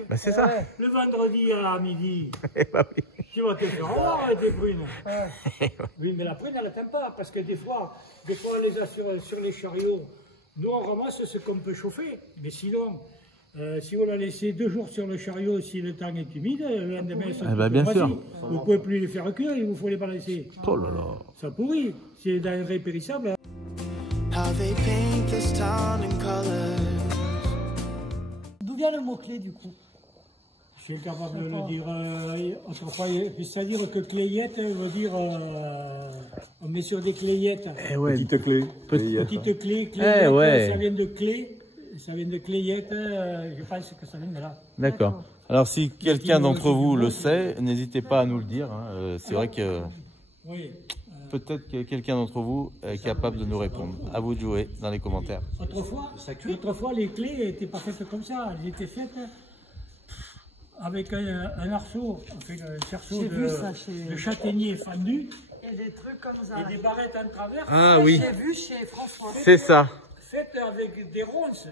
Ben c'est ça. Le vendredi à midi, Bah oui. tu vas te faire avoir avec des prunes. Oui, mais la prune, elle n'atteint pas, parce que des fois on les a sur les chariots. Nous, on ramasse ce qu'on peut chauffer, mais sinon, si on l'a laissé 2 jours sur le chariot, si le temps est humide, le lendemain, ça bien sûr. Vous ne pouvez plus les faire cuire, il vous faut les balancer. Oh là là. Ça pourrit, c'est denrées périssables. How they paint this town in colors. D'où vient le mot-clé du coup? Je suis incapable de le dire autrefois, c'est-à-dire que clayette veut dire on met sur des clayettes. Petite clé. Petite clé, ça vient de clé, ça vient de clayette, je pense que ça vient de là. D'accord. Alors si quelqu'un d'entre vous le sait, n'hésitez pas à nous le dire. Hein. C'est vrai que Oui. peut-être que quelqu'un d'entre vous est capable de nous répondre. À vous de jouer dans les commentaires. Autrefois, les clés n'étaient pas faites comme ça, elles étaient faites avec un arceau, enfin, un cerceau de châtaignier fendu. Et des trucs comme ça. Et des barrettes en travers. Ah oui. J'ai vu chez François. C'est ça. Faites avec des ronces.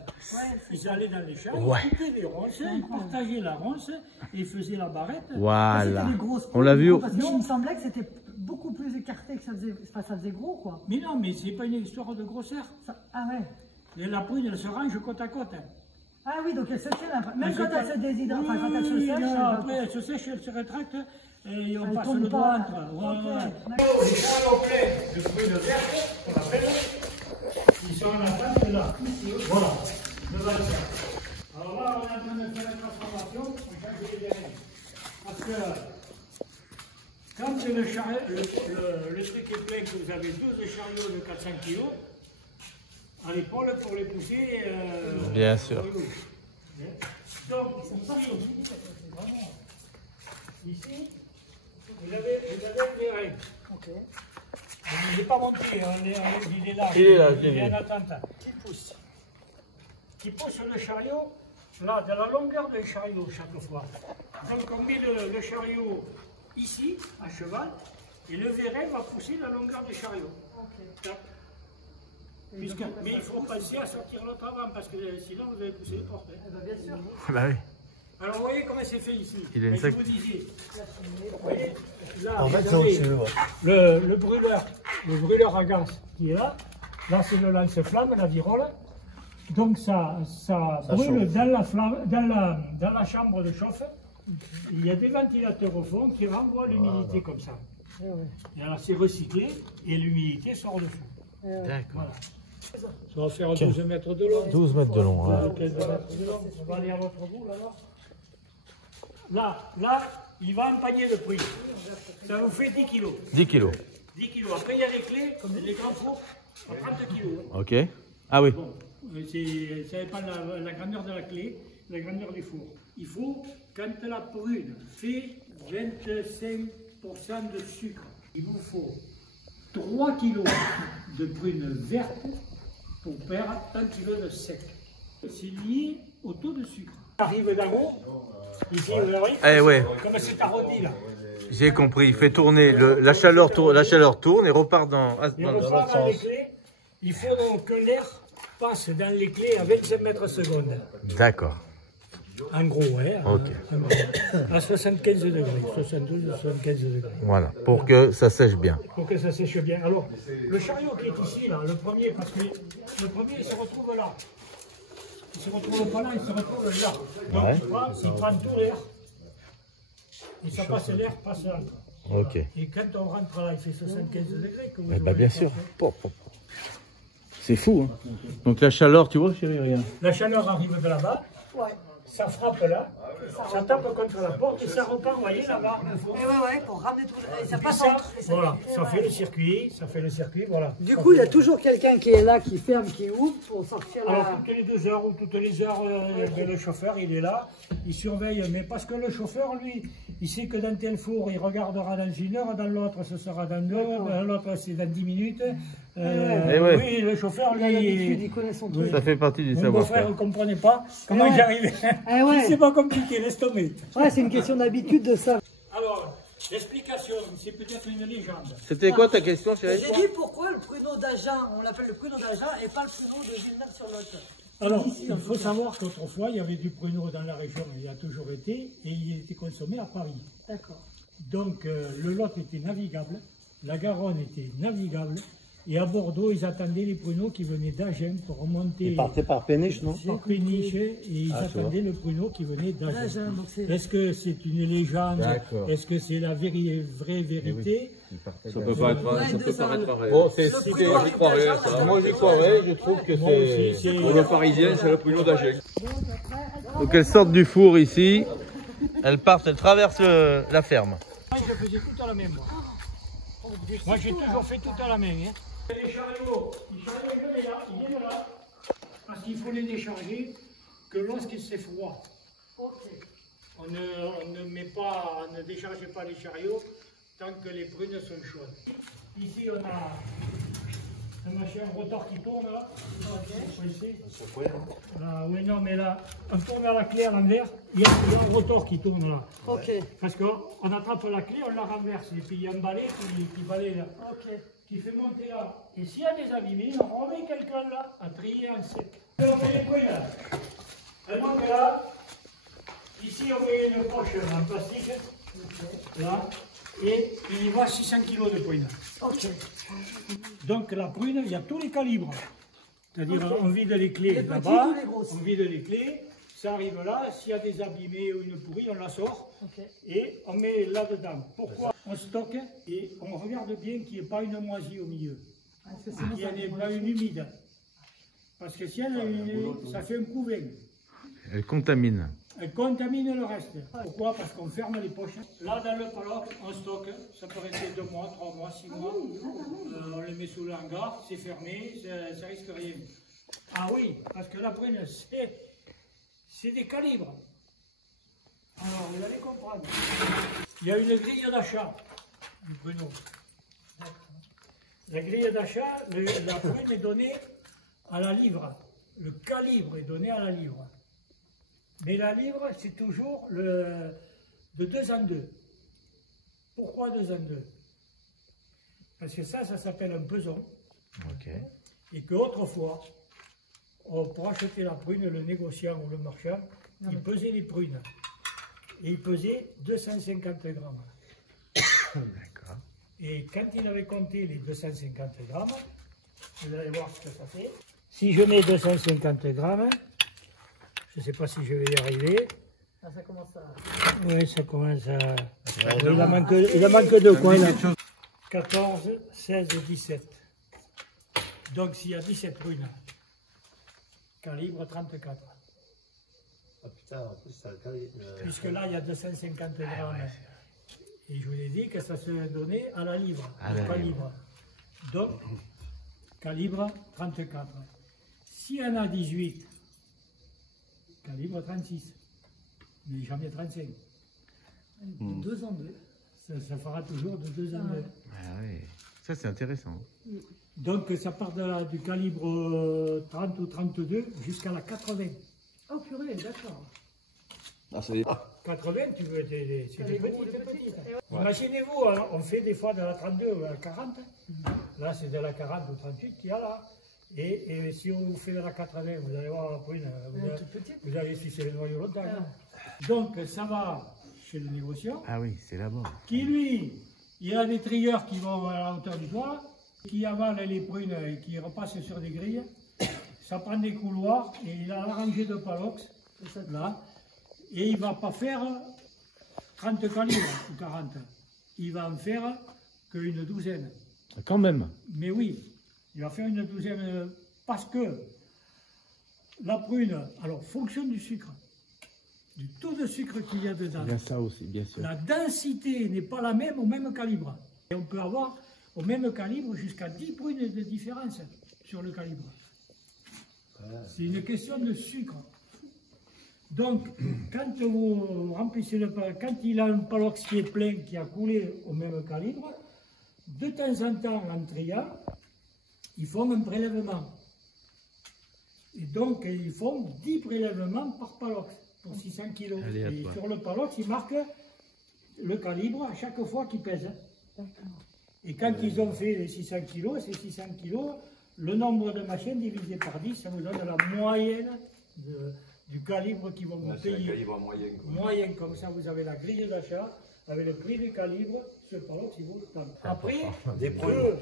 Ils allaient dans les champs, Ouais. ils coupaient des ronces, ils partageaient la ronce et ils faisaient la barrette. Voilà. Des grosses On l'a vu. Parce qu'il me semblait que c'était beaucoup plus écarté, que ça faisait gros quoi. Mais non, mais c'est pas une histoire de grosseur. Ah ouais. Et la prune, elle se range côte à côte. Ah oui, donc elle se tient, même quand elle se déshydrate, Oui, enfin quand elle se sèche. après elle se sèche, elle se rétracte et on passe tombe le doigt pas. entre. Voilà. Ok. Les charlots pleins de prunes vertes, qu'on appelle, ils sont en attente là. Voilà, devant ça. Alors là, on est en train de faire la transformation, on change les derniers. Parce que quand le truc est plein, que vous avez 12 chariots de 400 kg, à l'épaule pour les pousser. Bien sûr. Donc, ici, vous avez un vérin. Ok. Il n'est pas monté, il est là. Il est là, il est en attente. Qui pousse le chariot, là, de la longueur d'un chariot chaque fois. Donc, on met le chariot ici, à cheval, et le vérin va pousser la longueur du chariot. Ok. Mais il faut penser à sortir l'autre avant, parce que sinon vous allez pousser les portes. Bien sûr. Bah oui. Alors vous voyez comment c'est fait ici. Il est Je insecte. vous disais, vous voyez, là, En fait, vous c'est avez au-dessus, ouais. le brûleur à gaz qui est là. Là, c'est le lance-flamme, la virole. Donc ça brûle chauffe. dans la flamme, dans la chambre de chauffe. Il y a des ventilateurs au fond qui renvoient l'humidité comme ça. Et alors c'est recyclé et l'humidité sort de fond. D'accord. Ça va faire 12 mètres de long. 12 mètres de long. Hein. 15 mètres de long. On va aller à votre bout là. Là, il va un panier de prunes. Ça vous fait 10 kilos. 10 kilos. 10 kilos. Après, il y a les clés, comme les grands fours, à 30 kilos. Ok. Ah oui. Bon, ça dépend de la grandeur de la clé, la grandeur du four. Il faut, quand la prune fait 25% de sucre, il vous faut 3 kilos de prunes vertes pour faire 1 kg de sec. C'est lié au taux de sucre. Arrive d'en haut, ici, vous voyez, Eh ouais. comme c'est arrondi là. J'ai compris. Il fait tourner la chaleur tourne et repart dans. Et on repart dans les clés. Il faut donc que l'air passe dans les clés à 25 mètres secondes. D'accord. En gros, hein, Ok. à 75 degrés, 72 75 degrés. Voilà. Pour que ça sèche bien. Pour que ça sèche bien. Alors, le chariot qui est ici, là, le premier, parce que le premier, il se retrouve là. Il se retrouve pas là, il se retrouve là. Donc, Ouais. il prend tout l'air. Et ça passe l'air, passe là. Ok. Et quand on rentre là, il fait 75 degrés. Que vous Eh ben, aurez bien pas sûr. fait. C'est fou. Hein. Donc la chaleur, tu vois, chérie, regarde. La chaleur arrive de là-bas. Ouais. Ça frappe là, ça tape contre la porte et ça repart, vous voyez là-bas. Ouais, pour ramener tout. Et ça passe Ça, entre. voilà, ça fait le circuit, voilà. Du coup, il y a toujours quelqu'un qui est là, qui ferme, qui ouvre pour sortir Alors la. toutes les 2 heures ou toutes les heures, le chauffeur il est là, il surveille, mais parce que le chauffeur lui, il sait que dans tel four il regardera dans 1 heure, dans l'autre ce sera dans 2 heures, dans l'autre c'est dans 10 minutes, ouais. Oui, le chauffeur, Il a l'habitude, lui, il connaît son truc. Ça fait partie du mon savoir-faire. beau-frère ne comprenait pas comment Ouais. j'y arrivais. Ah ouais. C'est pas compliqué, laisse tomber. Ouais, c'est une question d'habitude de ça. Alors, l'explication, c'est peut-être une légende. C'était quoi ta question, chérie? J'ai dit pourquoi le pruneau d'Agen, on l'appelle le pruneau d'Agen et pas le pruneau de Villeneuve-sur-Lot. Alors, il faut savoir qu'autrefois, il y avait du pruneau dans la région, il y a toujours été, et il était consommé à Paris. D'accord. Donc, le Lot était navigable, la Garonne était navigable, et à Bordeaux, ils attendaient les pruneaux qui venaient d'Agen pour remonter. Ils partaient par péniche, non? Par péniche, et ils attendaient le pruneau qui venait d'Agen. D'Agen, donc c'est... Est-ce que c'est une légende? D'accord. Est-ce que c'est la vraie vérité? Ça peut pas être Ouais, deux salles. Bon, c'est Le pruneau j'y croirais, d'Agen, ça. Moi, j'y croirais, je trouve que Bon, c'est... Pour le parisien, c'est le pruneau d'Agen. Donc elles sortent du four ici, elles partent, elles traversent la ferme. Moi, je faisais tout à la main, moi. Moi, j'ai toujours fait tout à la main. Hein. Les chariots, ils viennent là, parce qu'il faut les décharger que lorsqu'il c'est froid. On ne décharge pas les chariots tant que les prunes sont chaudes. Ici, on a un machin, un rotor qui tourne là. Là, oui, non, mais là, on tourne à la clé à l'envers, il y a un rotor qui tourne là. Ok. Parce qu'on attrape la clé, on la renverse, et puis il y a un balai qui balaye là, qui fait monter là. Et s'il y a des abîmés, on remet quelqu'un là, à trier en sec. Et on fait les couilles là. Elle monte là. Ici, on met une poche en plastique, là, et il y va 600 kg de prune. Donc la prune, il y a tous les calibres. C'est-à-dire, on vide les clés Les là-bas, petites ou les grosses? on vide les clés, ça arrive là, s'il y a des abîmés ou une pourrie, on la sort et on met là-dedans. Pourquoi? On stocke et on regarde bien qu'il n'y ait pas une moisie au milieu, qu'il n'y ait pas une humide. Parce que si elle est humide, ça fait un couvain. Elles contaminent. Elle contamine le reste. Pourquoi? Parce qu'on ferme les poches. Là, dans le paloc, on stocke. Ça peut rester 2 mois, 3 mois, 6 mois. On les met sous le hangar, c'est fermé, ça risque rien. Ah oui, parce que la prune, c'est des calibres. Alors, vous allez comprendre. Il y a une grille d'achat du pruneau. La grille d'achat, la prune est donnée à la livre. Le calibre est donné à la livre. Mais la livre, c'est toujours de 2 en 2. Pourquoi 2 en 2? Parce que ça s'appelle un peson. Et qu'autrefois, pour acheter la prune, le négociant ou le marchand, il pesait les prunes. Et il pesait 250 grammes. D'accord. Et quand il avait compté les 250 grammes, vous allez voir ce que ça fait. Si je mets 250 grammes, je ne sais pas si je vais y arriver. Ah, ça commence à... Oui, ça commence à... Il en manque 2 coins là. 14, 16 et 17. Donc s'il y a 17 prunes, calibre 34. Ah putain, en plus, ça Puisque là, il y a 250 grammes. Et je vous ai dit que ça se donnait à la livre, au calibre. Donc, calibre 34. S'il y en a 18, calibre 36, mais jamais 35. De 2 en 2. Ça fera toujours de 2 en 2. Ah oui, ça c'est intéressant. Donc ça part du calibre 30 ou 32 jusqu'à la 80. Oh purée, d'accord. Ah, c'est des... 80, tu veux, c'est des petites. Imaginez-vous, hein, on fait des fois de la 32 ou la 40. Là, c'est de la 40 ou 38 qu'il y a là. Et si on vous fait de la 80, vous allez voir la prune, vous allez sucer le noyau longtemps. Donc ça va chez le négociant. Ah oui, c'est là-bas. Qui lui, il a des trieurs qui vont à la hauteur du toit, qui avalent les prunes et qui repassent sur des grilles. Ça prend des couloirs et il a la rangée de palox, là, et il ne va pas faire 30 calibres ou 40. Il va en faire qu'une douzaine. Quand même. Mais oui, il va faire une douzaine parce que la prune, alors, fonction du sucre, du taux de sucre qu'il y a dedans. Il y a ça aussi, bien sûr. La densité n'est pas la même au même calibre. Et on peut avoir au même calibre jusqu'à 10 prunes de différence sur le calibre. C'est une question de sucre. Donc, quand vous remplissez quand il a un palox qui est plein, qui a coulé au même calibre, de temps en temps, en triant, ils font un prélèvement. Et donc, ils font 10 prélèvements par palox pour 600 kg. Et sur le palox, ils marquent le calibre à chaque fois qu'ils pèsent. Et quand ils ont fait les 600 kg, ces 600 kg, le nombre de machines divisé par 10, ça vous donne la moyenne du calibre qu'ils vont vous payer. C'est un calibre moyen. Moyen, comme ça, vous avez la grille d'achat, avec le prix du calibre, ce palox, il vaut tant. Après, eux,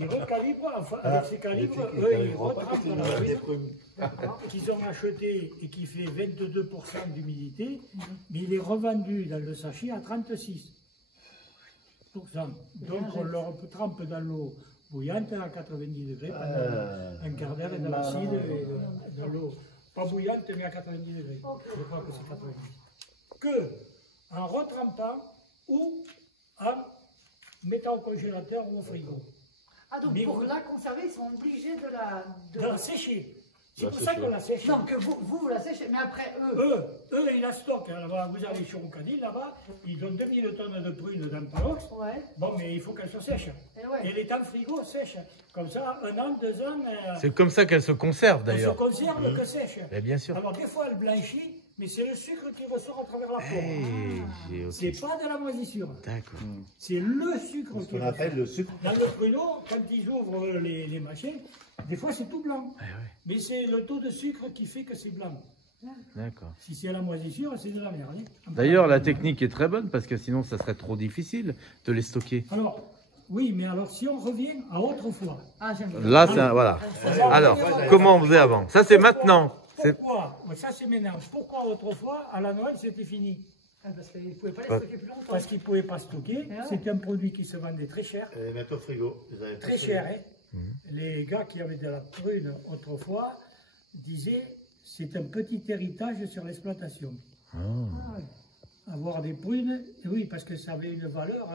ils recalibrent, enfin, avec ces calibres, eux, ils retrempent dans la prune qu'ils ont acheté et qui fait 22% d'humidité, mais il est revendu dans le sachet à 36%. Donc on leur trempe dans l'eau bouillante à 90 degrés pendant un quart d'heure dans l'acide et dans l'eau pas bouillante mais à 90 degrés. Je crois que c'est 90. Que en retrempant ou en mettant au congélateur ou au frigo. Ah donc pour la conserver, ils sont obligés de la sécher. C'est pour ça qu'on la sèche. Non, que vous la séchez, mais après eux, ils la stockent. Là-bas, vous allez sur Ocadie, là-bas, ils donnent 2000 tonnes de prunes dans le palox. Ouais. Bon, mais il faut qu'elles soient sèches. Et elle est en frigo sèche. Comme ça, 1 an, 2 ans. C'est comme ça qu'elle se conserve d'ailleurs. Elle se conserve que sèche. Mais bien sûr. Alors, des fois, elle blanchit, mais c'est le sucre qui ressort à travers la peau. C'est pas de la moisissure. D'accord. C'est le sucre qui qu'on appelle le sucre. Dans le pruneau, quand ils ouvrent les machines, des fois c'est tout blanc. Mais c'est le taux de sucre qui fait que c'est blanc. D'accord. Si c'est à la moisissure, c'est de la merde. D'ailleurs, la technique est très bonne parce que sinon, ça serait trop difficile de les stocker. Alors, oui, mais alors si on revient à autrefois. Là, c'est voilà. Alors, comment on faisait avant? Ça, c'est maintenant. Pourquoi? Ça, c'est maintenant. Pourquoi autrefois, à la Noël, c'était fini? Parce qu'ils ne pouvaient pas les stocker plus longtemps. Parce qu'ils ne pouvaient pas stocker. C'était un produit qui se vendait très cher. Et mettre au frigo. Très cher, hein. Les gars qui avaient de la prune autrefois disaient c'est un petit héritage sur l'exploitation. Avoir des prunes, oui, parce que ça avait une valeur,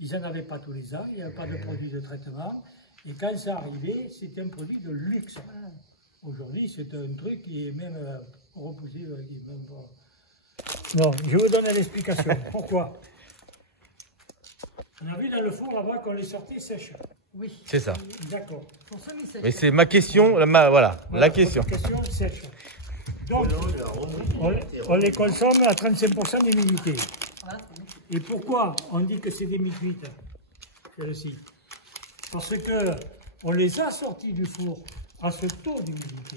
ils n'en avaient pas tous les ans, il n'y avait pas de produit de traitement. Et quand ça arrivait, c'était un produit de luxe. Aujourd'hui, c'est un truc qui est même repoussé. Non, je vous donne l'explication. Pourquoi? On a vu dans le four là-bas qu'on les sortait sèches. Oui. C'est ça. D'accord. Mais c'est ma question, voilà, la question. Question sèche. Donc, on les consomme à 35% d'humidité. Et pourquoi on dit que c'est des mi-cuites? Parce que on les a sortis du four à ce taux d'humidité.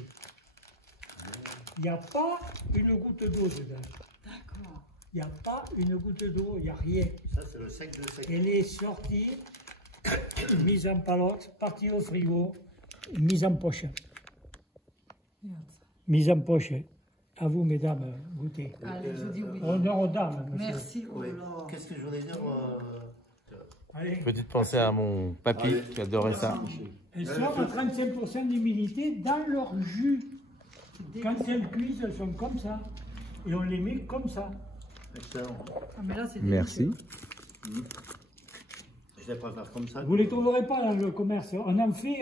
Il n'y a pas une goutte d'eau dedans. D'accord. Il n'y a pas une goutte d'eau, il n'y a rien. Ça, c'est le sec de sec. Elle est sortie, mise en palox, partie au frigo, mise en poche. Mise en poche. À vous, mesdames, goûtez. Allez, je dis oui. Honneur aux dames, monsieur. Merci. Oui. Qu'est-ce que je voulais dire Allez. Petite pensée à mon papy qui adorait ça. Elles sont à 35% d'humidité dans leur jus. Quand elles cuisent, elles sont comme ça. Et on les met comme ça. Excellent. Ah, mais là, c'est merci. Je les préfère comme ça. Vous ne les trouverez pas dans le commerce. On en fait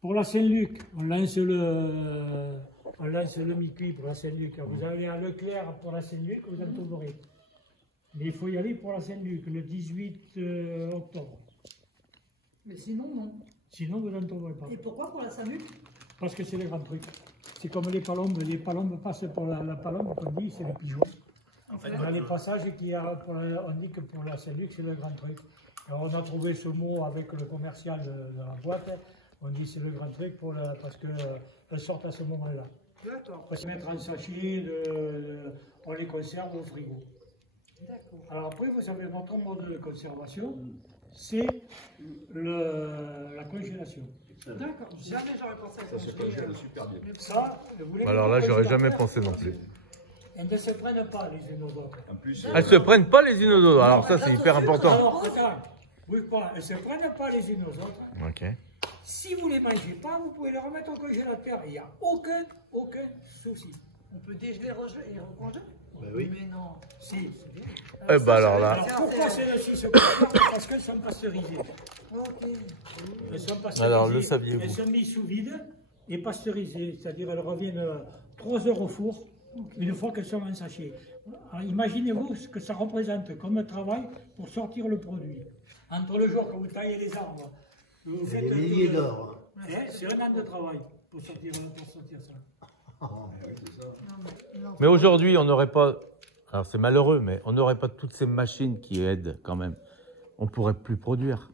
pour la Saint-Luc. On lance le mi-cuit pour la Saint-Luc. Vous allez à Leclerc pour la Saint-Luc, vous en trouverez. Mais il faut y aller pour la Saint-Luc le 18 octobre. Mais sinon, non. Sinon, vous n'en trouverez pas. Et pourquoi pour la Saint-Luc? Parce que c'est le grand truc. C'est comme les palombes. Les palombes passent pour la palombe, qu'on dit, c'est le pigeon. En fait, dans les passages, on dit que pour la Saint-Luc, c'est le grand truc. Alors, on a trouvé ce mot avec le commercial de la boîte. On dit c'est le grand truc parce qu'elles sortent à ce moment-là. D'accord. On va se mettre en sachet, on les conserve au frigo. D'accord. Alors après, vous savez, notre mode de conservation, c'est la congélation. D'accord. Jamais j'aurais pensé à ça. Ça se congèle super bien. Ça, Alors là, j'aurais jamais pensé non plus. Elles ne se prennent pas les unes aux autres. En plus, Elles se prennent pas les unes aux autres. Alors ça, c'est hyper important. Alors, attends. Oui, quoi, elles ne se prennent pas les unes aux autres. Ok. Si vous ne les mangez pas, vous pouvez les remettre au congélateur. Il n'y a aucun souci. On peut dégeler et recongeler? Ben oui. Mais non. Si. Eh ben alors là. Alors pourquoi celles-ci se conservent? Parce qu'elles sont pasteurisées. Ok. Elles sont pasteurisées. Alors, le saviez-vous? Elles sont mises sous vide et pasteurisées. C'est-à-dire elles reviennent 3 heures au four, une fois qu'elles sont en sachet. Alors, imaginez-vous ce que ça représente comme travail pour sortir le produit. Entre le jour que vous taillez les arbres Vous C'est faites des milliers d'or. C'est un an de travail pour sortir ça. Mais aujourd'hui, on n'aurait pas... Alors c'est malheureux, mais on n'aurait pas toutes ces machines qui aident quand même. On pourrait plus produire.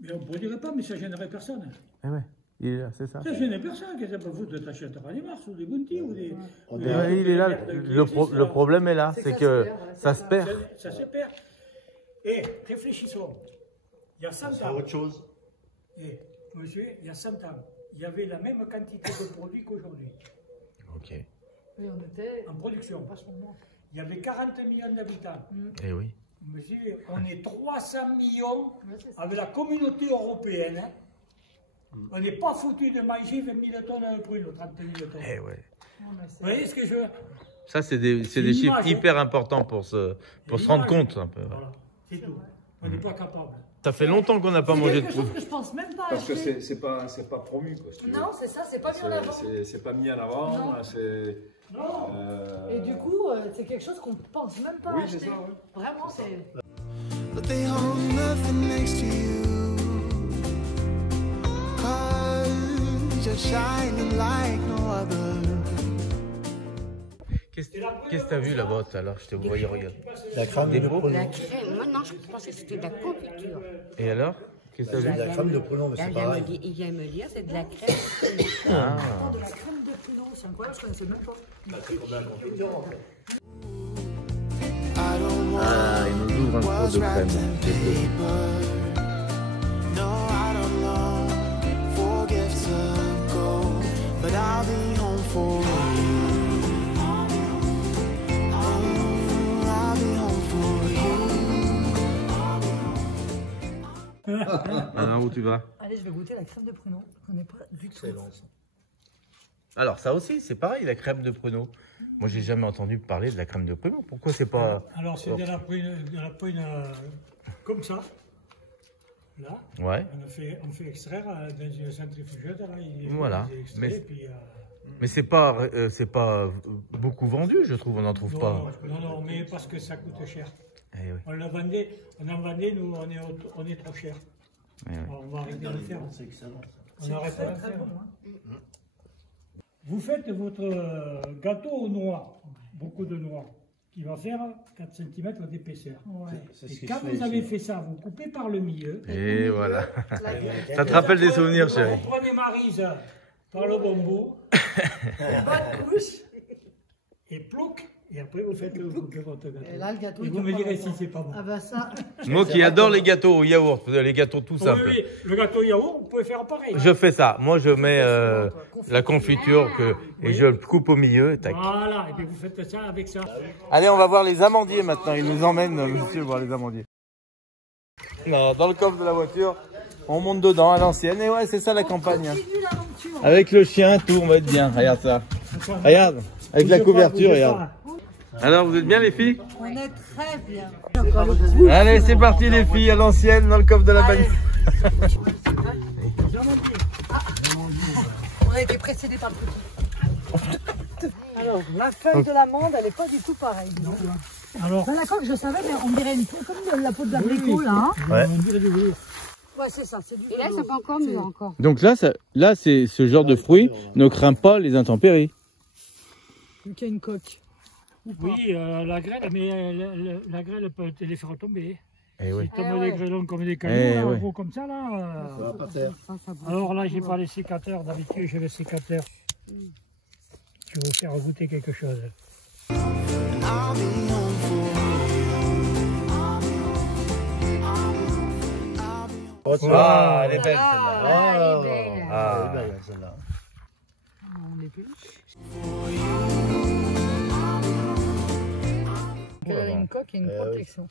Mais on ne produirait pas, mais ça ne gênerait personne. Eh ouais, il est là, c'est ça. Ça ne gênerait personne, qu'est-ce que ça peut foutre de t'achèteras des Mars ou des Bounty ou des... Il est là. Le problème est là, c'est que ça se perd. Ça se perd. Et réfléchissons. Il y a 100 C'est ans, autre chose. et, monsieur, il y a 100 ans, il y avait la même quantité de produits qu'aujourd'hui, Ok. Oui, on était en production. Il y avait 40 millions d'habitants. Eh oui. Monsieur, on est 300 millions avec la communauté européenne. Hein. On n'est pas foutu de manger 20 000 tonnes de prunes, 30 000 tonnes. Eh ouais. Vous voyez ce que je veux? Ça, c'est des chiffres image, hyper importants pour se rendre compte un peu. Voilà, c'est tout. On n'est pas capable. Ça fait longtemps qu'on n'a pas mangé de quelque chose poudre. que je pense même pas Parce que acheter. c'est pas promu, quoi. Si tu veux. Non, c'est ça, c'est pas mis en avant. C'est pas mis en avant. Non. C'est. Non. Et du coup, c'est quelque chose qu'on pense même pas Oui, c'est acheter. ça, ouais. Vraiment, c'est... But they hold nothing next to you. 'Cause you're shining like no other. Qu'est-ce que t'as vu là-bas tout à l'heure? Je te voyais regarder. La crème Des de pots? pruneau. La crème, moi non, je pensais que c'était de la confiture. Et alors? Qu'est-ce que C'est t'as de vu? la crème de pruneau, mais Là, c'est pareil. il vient me dire, c'est de la crème. Ah. de la crème de pruneau, c'est incroyable, je connaissais même pas. I don't want Ah, il nous ouvre un pot what's de wrapped crème. in paper. No, I don't long for gifts to go, but I'll be home for you. Oh, I'll be home for you. Alors, où tu vas? Allez, je vais goûter la crème de pruneau. Je connais pas du tout. Excellent. Alors, ça aussi, c'est pareil, la crème de pruneau. Moi, j'ai jamais entendu parler de la crème de pruneau. Pourquoi c'est pas... Alors, c'est de la prune comme ça. Là. Ouais. On fait extraire dans une centrifugeuse. Là, Voilà. il est extrait, Mais- puis, Mais c'est pas beaucoup vendu, je trouve. On n'en trouve pas. non, mais parce que ça coûte cher. Eh oui. On en vendait, nous, on est trop cher. Eh oui. Alors, on va arrêter de le faire. C'est excellent. On arrête de le Très faire. bon, hein. Vous faites votre gâteau aux noix, beaucoup de noix, qui va faire 4 cm d'épaisseur. C'est ce Et qui quand se fait vous avez ici. fait ça, vous coupez par le milieu. Et voilà. Ça te rappelle des souvenirs, chérie. Vous prenez Maryse par le bon bout, Bonne couche. et plouc, et après vous faites votre gâteau. Et là, le gâteau, Et il vous va me pas direz bon. si c'est pas bon. Ah bah ça, Moi qui adore les gâteaux au yaourt, les gâteaux tout Oui, simples. oui, le gâteau yaourt, vous pouvez faire pareil. Je fais ça. Moi, je mets la confiture et je le coupe au milieu. Et tac. Voilà, et puis vous faites ça avec ça. Allez, on va voir les amandiers maintenant. Il nous emmène, monsieur, voir les amandiers. Non, dans le coffre de la voiture, on monte dedans à l'ancienne. Et ouais, c'est ça la campagne. hein. continue l'aventure. Avec le chien, tout, on va être bien. Regarde ça. Regarde, avec la couverture, regarde. Alors, vous êtes bien les filles? On est très bien. Allez, c'est parti les filles, à l'ancienne, dans le coffre de la bagnole. On a été précédés par le petit. Alors, la feuille de l'amande, elle n'est pas du tout pareille. dis donc. Alors, Ben, la coque, je savais, mais on dirait une peau comme de la peau d'abricot, là. Hein. Ouais. on dirait du velours. Ouais, c'est ça, c'est du Et là, ça velours. fait encore mieux encore. Donc là, c'est ce genre de fruit ne craint pas les intempéries. Donc, il y a une coque. Oui, la grêle, mais la grêle peut les faire tomber. Eh oui. Si tombe Eh ouais. des grêlons comme des cailloux, Eh là, ouais. gros comme ça, là. Ça va pas faire. Ça bouge. Alors là, j'ai pas les sécateurs. D'habitude, j'ai les sécateurs. Tu veux faire goûter quelque chose. I'll be home for you. Ah, elle est belle Ah, elle est belle. Ah. Elle est belle, celle-là. On est plus. Oh Elle a une coque et une oui. protection.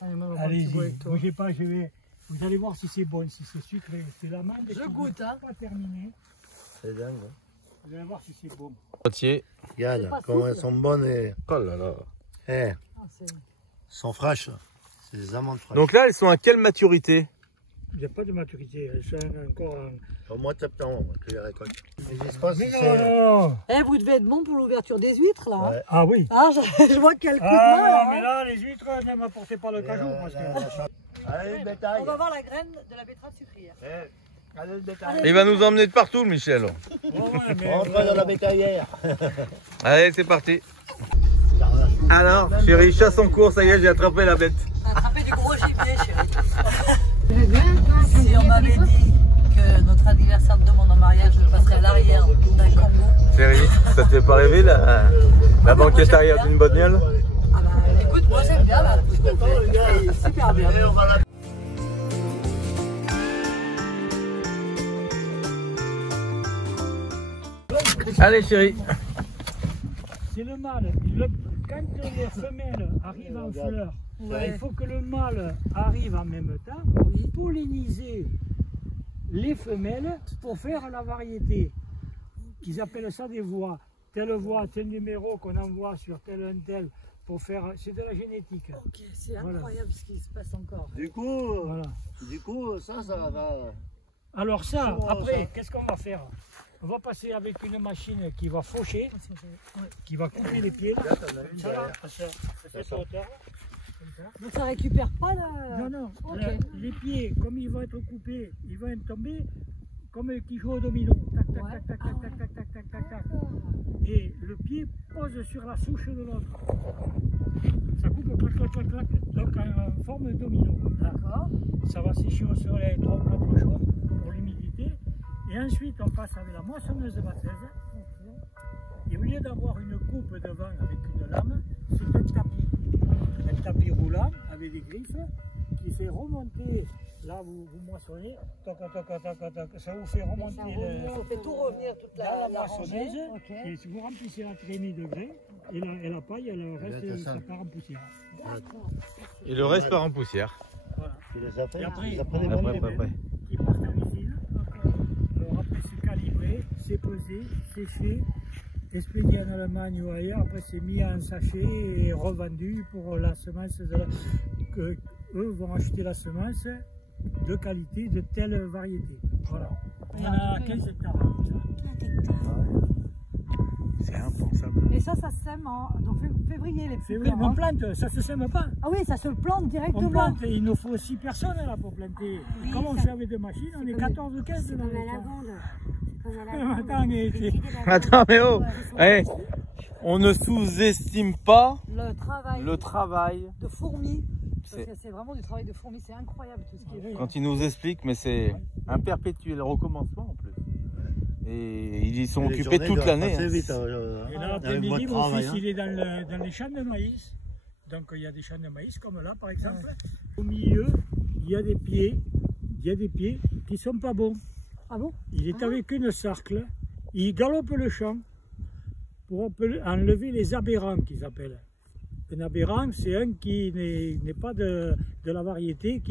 Allez, moi, on va prendre un petit Allez-y, bout avec toi. bougez pas, vous allez voir si c'est bon, si c'est sucré. C'est l'amande. Je qui goûte, n'est hein. Pas terminé. C'est dingue. hein. Vous allez voir si c'est bon. Potier. Regarde pas comment souple. elles sont bonnes et Oh là là. eh, Ah, c'est- sont fraîches. C'est des amandes fraîches. Donc là, elles sont à quelle maturité? Il n'y a pas de maturité. Elles sont encore en... Au mois de septembre que je les récolte. Mais je sais pas si Mais c'est. non. Eh, vous devez être bon pour l'ouverture des huîtres, là. hein. Ouais. Ah oui. Ah, je vois qu'elle coûte Ah, mal. mais hein. là, les huîtres, ne m'apportez pas le cajou. Parce que... Allez, le bétail. On va voir la graine de la betterave sucrière. Allez, le bétail. Il va nous emmener de partout, le Michel. Rentre dans la bétaillère. Allez, c'est parti. Alors, chérie, chasse en cours, ça y est, j'ai attrapé la bête. On a attrapé du gros gibier, chérie. Si on m'avait dit que notre anniversaire de demande en mariage se passerait à l'arrière d'un Congo. Chérie, ça te fait pas rêver la banquette arrière d'une bagnole? Ah bah écoute, moi j'aime bien là, tout ce qu'on fait. C'est super bien. Allez, chérie. C'est le mâle. Quand les femelles arrivent en fleur, il faut que le mâle arrive en même temps pour polliniser les femelles pour faire la variété. Ils appellent ça des voix. Telle voix, tel numéro qu'on envoie sur tel un tel pour faire. C'est de la génétique. Ok, c'est incroyable ce qui se passe encore. Du coup, ça va. Alors ça, après, qu'est-ce qu'on va faire? On va passer avec une machine qui va faucher, qui va couper les pieds. Ça, là, à cette hauteur. Donc ça récupère pas la... Non, non. Okay. Les pieds, comme ils vont être coupés, ils vont tomber comme qui joue au domino. Tac, tac, tac, tac, tac, tac, tac, tac, tac, tac. Et le pied pose sur la souche de l'autre. Ça coupe clac, clac, clac, clac. Donc en forme de domino. D'accord. Ça va sécher au soleil 3 ou 4 jours pour l'humidité. Et ensuite, on passe avec la moissonneuse de batteuse. Et au lieu d'avoir une coupe devant avec une lame, c'est un tapis. Un tapis roulant avec des griffes qui fait remonter. Là, vous moissonnez, toc, toc, toc, toc, toc, ça vous fait remonter Ça fait tout revenir toute la moissonneuse. Okay. Et si vous remplissez la trémie de grains, et la paille, le reste, ça part en poussière. Et le reste part en poussière. Voilà. Et après, Après. Qui partent en usine. Alors après, c'est calibré, c'est pesé, séché, expédié en Allemagne ou ailleurs. Après, c'est mis en sachet et revendu pour la semence que eux vont acheter la semence de qualité de telle variété. Voilà. Il y en a 15 hectares. C'est impensable. Et ça sème en donc février les petits C'est vrai, plants, on plante, ça se sème pas. Ah oui, ça se plante directement. On plante, il nous faut 6 personnes là pour planter. Oui, Comme on ça- fait avec deux machines, on est 14 ou 15 C'est dans comme les à la champs. lavande. C'est comme à la lavande. Attends, mais C'est l'idée de la lavande. Attends, mais oh, hey, on ne sous-estime pas Le travail le travail. de fourmis. Parce C'est- que c'est vraiment du travail de fourmis, c'est incroyable tout ce qui est fait. Quand il nous explique, mais c'est un perpétuel recommencement en plus. Et ils y sont occupés toute l'année. C'est hein. vite. Et là, Avec l'après-midi, votre mon travail, fils, hein. il est dans les champs de maïs. Donc, il y a des champs de maïs, comme là, par exemple. Au milieu, il y a des pieds qui ne sont pas bons. Ah bon? Il est avec une sarcle, il galope le champ pour enlever les aberrants qu'ils appellent. Un aberrant, c'est un qui n'est pas de la variété,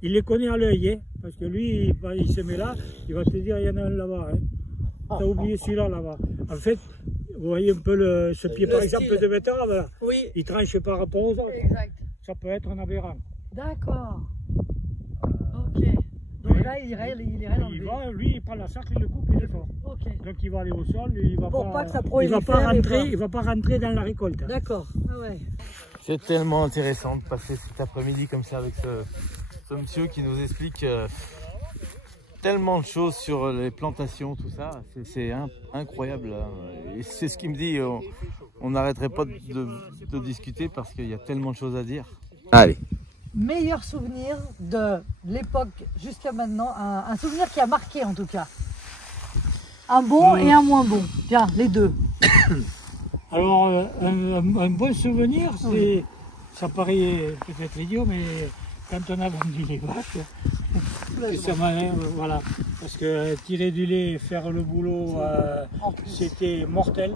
il les connaît à l'œil, hein, parce que lui, il se met là, il va te dire il y en a un là-bas. Hein. T'as oublié celui-là là-bas. En fait, vous voyez un peu ce pied par exemple de betterave là. Oui. Il tranche par rapport aux autres. Exact. Ça peut être un aberrant. D'accord. Ok. Donc là, il irait Il va, lui, il prend la sarcle, il le coupe, il est fort. Ok. Donc il va aller au sol, il va Pour pas que ça il va pas prolifère et rentrer, pas- il va pas rentrer dans la récolte. D'accord. Ah ouais. C'est tellement intéressant de passer cet après-midi comme ça avec ce monsieur qui nous explique tellement de choses sur les plantations, tout ça. C'est incroyable. Hein. Et c'est ce qu'il me dit. On n'arrêterait pas de discuter parce qu'il y a tellement de choses à dire. Allez. Meilleur souvenir de l'époque jusqu'à maintenant, un souvenir qui a marqué en tout cas. Un bon et un moins bon. Tiens, les deux. Alors, un bon souvenir, c'est, ça paraît peut-être idiot, mais quand on a vendu les vaches, voilà, parce que tirer du lait et faire le boulot, c'était mortel,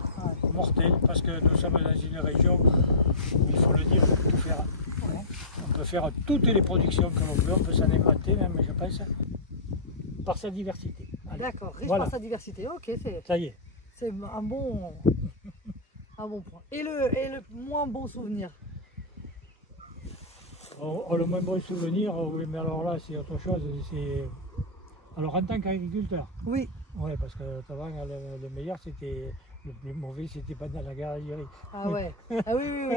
parce que nous sommes dans une région où il faut le dire, on peut tout faire. On peut faire toutes les productions que l'on veut, on peut s'en inventer même, je pense, par sa diversité. Allez, D'accord, riche voilà. par sa diversité. Ok, Ça y est. c'est un bon point. Et le moins bon souvenir. Oh, le moins bon souvenir, oui, mais alors là, c'est autre chose. Alors, en tant qu'agriculteur, Oui. ouais, parce que avant, le meilleur, c'était. Le plus mauvais, c'était pendant la guerre d'Algérie. Ah ouais. Ah oui, oui, oui.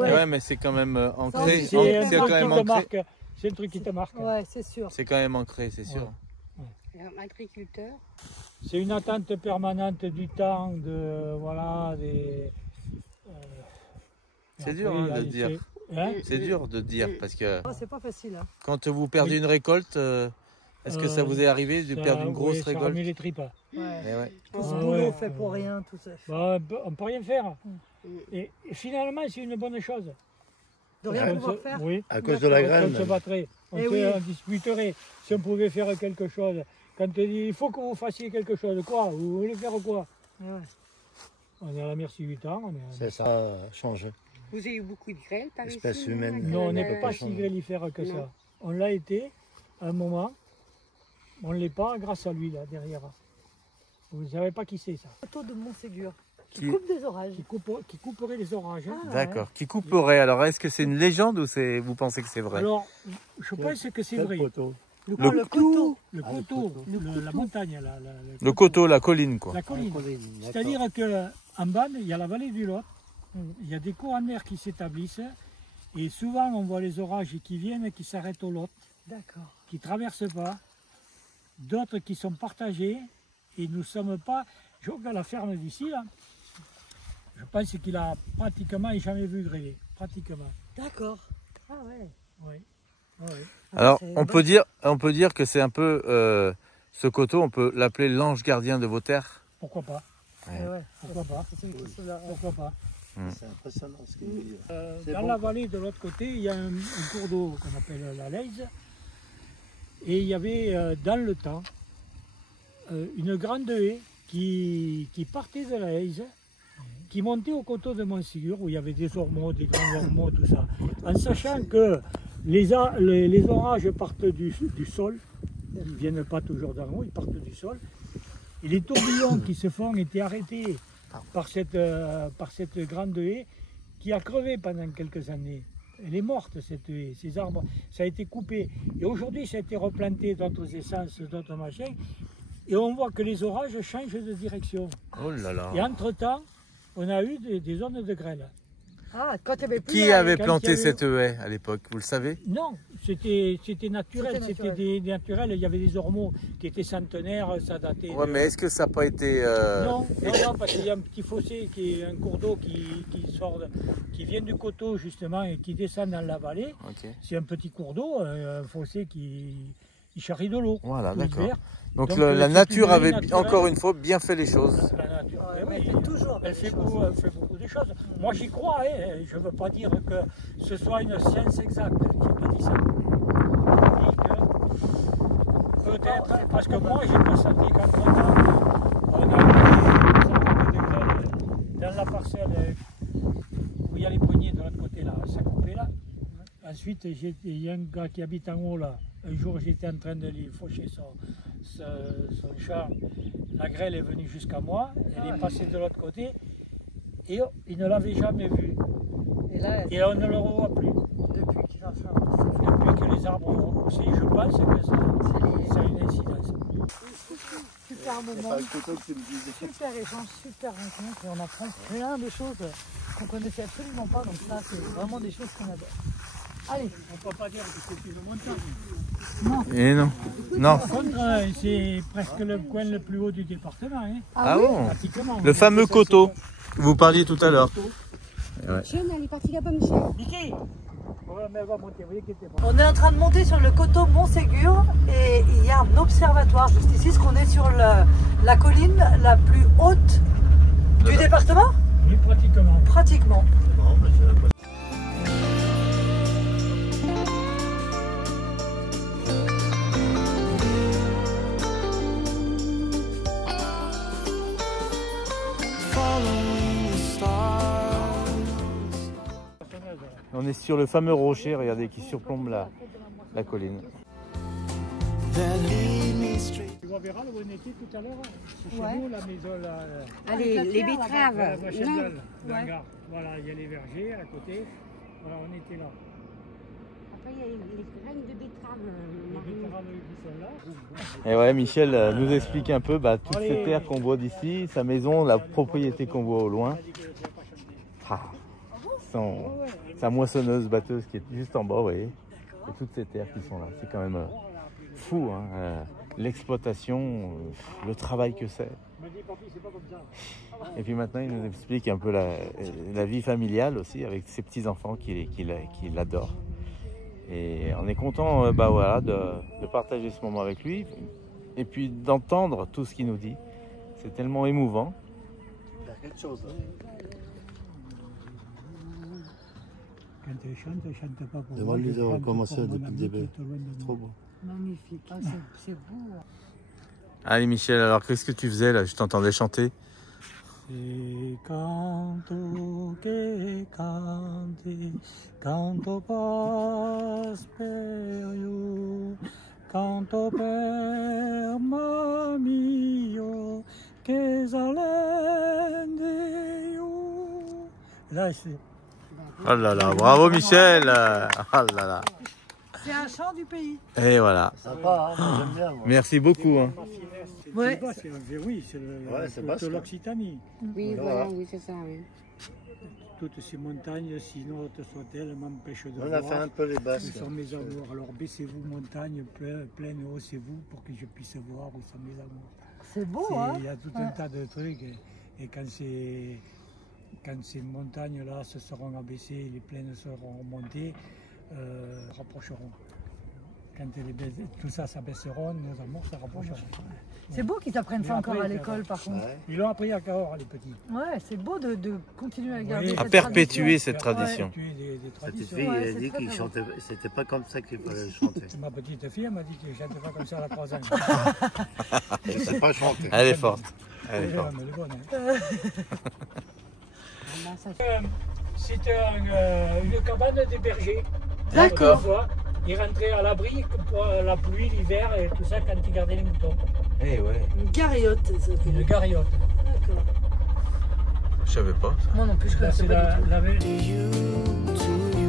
Ouais, Ouais. mais c'est quand même ancré. C'est C'est C'est un quand même truc de ancré. marque. C'est un truc qui te marque. Ouais, c'est sûr. C'est quand même ancré, c'est sûr. Agriculteur. C'est une attente permanente du temps, de voilà, des. C'est dur hein, de dire. C'est dur de dire parce que C'est pas facile. Hein. quand vous perdez une récolte, est-ce que ça vous est arrivé de perdre une grosse Ça récolte? remet les tripes. Ouais. Tout ce boulot fait pour rien, tout ça. Bah, on ne peut rien faire. Et finalement, c'est une bonne chose. De rien pouvoir faire. Oui. À cause de la graine. On se battrait, on disputerait si on pouvait faire quelque chose. Quand on dit il faut que vous fassiez quelque chose, quoi? Vous voulez faire quoi? On est à la merci du temps. C'est ça, change. Vous avez eu beaucoup de grêle par ici? Espèce humaine. Non, on n'est pas si grêlifère que ça. On l'a été à un moment. On ne l'est pas grâce à lui, là, derrière. Vous ne savez pas qui c'est, ça. Le coteau de Montségur. Qui coupe des orages. Qui couperait les orages. Hein. D'accord. Qui couperait. Alors, est-ce que c'est une légende ou vous pensez que c'est vrai? Alors, je pense que c'est vrai. Le coteau. La montagne. Le coteau, la colline, quoi. La colline. C'est-à-dire qu'en bas, il y a la vallée du Lot. Il y a des courants d'air qui s'établissent. Et souvent, on voit les orages qui viennent, qui s'arrêtent au Lot. D'accord. Qui ne traversent pas. D'autres qui sont partagés. Et nous ne sommes pas... Je regarde la ferme d'ici, là. Je pense qu'il a pratiquement jamais vu grêler. Pratiquement. D'accord. Ah ouais. Oui. Alors, on peut dire que c'est un peu ce coteau, on peut l'appeler l'ange gardien de vos terres. Pourquoi pas? Pourquoi pas? Pourquoi pas? C'est impressionnant ce qu'il dit. Dans la vallée de l'autre côté, il y a un cours d'eau qu'on appelle la Leise. Et il y avait dans le temps une grande haie qui partait de la Leise, qui montait au coteau de Montségur, où il y avait des ormeaux, des grands ormeaux, tout ça. En sachant que les orages partent du sol, ils ne viennent pas toujours d'en haut, ils partent du sol. Et les tourbillons qui se font étaient arrêtés par cette grande haie qui a crevé pendant quelques années. Elle est morte, cette haie, ces arbres, ça a été coupé. Et aujourd'hui, ça a été replanté d'autres essences, d'autres machins. Et on voit que les orages changent de direction. Oh là là. Et entre-temps, on a eu des zones de grêle. Ah, quand il y avait plus Qui avait planté cette haie à l'époque? Vous le savez? Non, c'était naturel, c'était naturel. Il y avait des ormeaux qui étaient centenaires, ça datait. Ouais, mais est-ce que ça n'a pas été. Non, parce qu'il y a un petit fossé, qui est un cours d'eau qui vient du coteau justement et qui descend dans la vallée. Okay. C'est un petit cours d'eau, un fossé qui charrie de l'eau. Voilà, d'accord. Donc la nature avait encore une fois bien fait les choses. La nature, elle fait beaucoup de choses. Moi j'y crois, hein. Je ne veux pas dire que ce soit une science exacte, je n'ai pas dit ça. Je dis que peut-être, parce que moi j'ai constaté qu'entre-temps, on a eu dans la parcelle où il y a les poignées de l'autre côté là, ça coupé là. Ensuite, il y a un gars qui habite en haut là. Un jour, j'étais en train de lui faucher son champ. La grêle est venue jusqu'à moi. Elle est passée de l'autre côté. Et il ne l'avait jamais vue. Et on ne le revoit plus. Depuis que les arbres ont repoussé, je pense que ça a une incidence. Super moment, super échange, super rencontre. Et on apprend plein de choses qu'on ne connaissait absolument pas. Donc ça, c'est vraiment des choses qu'on adore. Allez. On ne peut pas dire que c'est une montagne. Non. Et non. Non. Par contre, c'est presque le coin le plus haut du département. Hein. Ah bon? Le fameux coteau que vous parliez tout à l'heure. Jeune, elle est partie là-bas, Michel. Niki. On est en train de monter sur le coteau Montségur et il y a un observatoire juste ici, parce qu'on est sur la colline la plus haute du département. Oui, pratiquement. Pratiquement. On est sur le fameux rocher, regardez, qui surplombe la colline. Tu vois Véral où on était tout à l'heure? C'est chez nous, la maison, Allez, les betteraves. la Chapelle, voilà, il y a les vergers à côté. Voilà, on était là. Après, il y a les graines de betteraves. Les betteraves qui sont là. Et ouais, Michel nous explique un peu toutes ces terres qu'on voit d'ici, sa maison, la propriété qu'on voit au loin. Sa moissonneuse batteuse qui est juste en bas, vous voyez. et toutes ces terres qui sont là. C'est quand même fou, hein, l'exploitation, le travail que c'est. Et puis maintenant, il nous explique un peu la vie familiale aussi, avec ses petits-enfants qu'il adore. Et on est content voilà, de partager ce moment avec lui, et puis d'entendre tout ce qu'il nous dit. C'est tellement émouvant. Il y a quelque chose. Quand elle chante pas pour Demande lui de recommencer depuis le début. C'est trop beau. Magnifique. Ah, c'est beau. Allez Michel, alors qu'est-ce que tu faisais là? Je t'entendais chanter. Se canto che canti, canto pas per io, canto per mamio, che salende io. Là, c'est... Oh là là, bravo Michel. Oh là là. C'est un chant du pays. Et voilà. Sympa, hein, j'aime bien. Moi. Merci beaucoup. Hein. Ouais. Oui, c'est de l'Occitanie. Oui, voilà, oui, c'est ça, oui. Toutes ces montagnes, si hautes soient-elles, m'empêchent de On voir. a fait un peu les basses. Où sont mes amours. Alors baissez-vous, montagne, pleine, haussez-vous pour que je puisse voir où sont mes amours. C'est beau, hein? Il y a tout un tas de trucs. Et quand ces montagnes-là se seront abaissées, les plaines seront remontées, rapprocheront. Quand tout ça s'abaisseront, nos amours se rapprocheront. C'est beau qu'ils apprennent ça encore à l'école, par contre. Ouais. Ils l'ont appris à Cahors, les petits. Ouais, c'est beau de continuer à garder Oui. À cette perpétuer tradition. cette tradition. Des Cette traditions. fille, Ouais, elle c'est dit très, qu'il très chantait, c'était pas comme ça qu'il fallait chanter. Ma petite fille, elle m'a dit qu'elle ne chantait pas comme ça à la 3 ans. Elle sait pas chanter. Elle est forte. Elle est Ouais, forte. mais elle est bonne, hein. Ah, ça, C'est une cabane des bergers. D'accord. Autrefois, ils rentraient à l'abri pour la pluie, l'hiver et tout ça quand ils gardaient les moutons. Eh ouais. Une gariote, ça s'appelle. Une gariote. D'accord. Je savais pas. Moi non plus, je Là, connaissais c'est pas du tout. la To you, to you.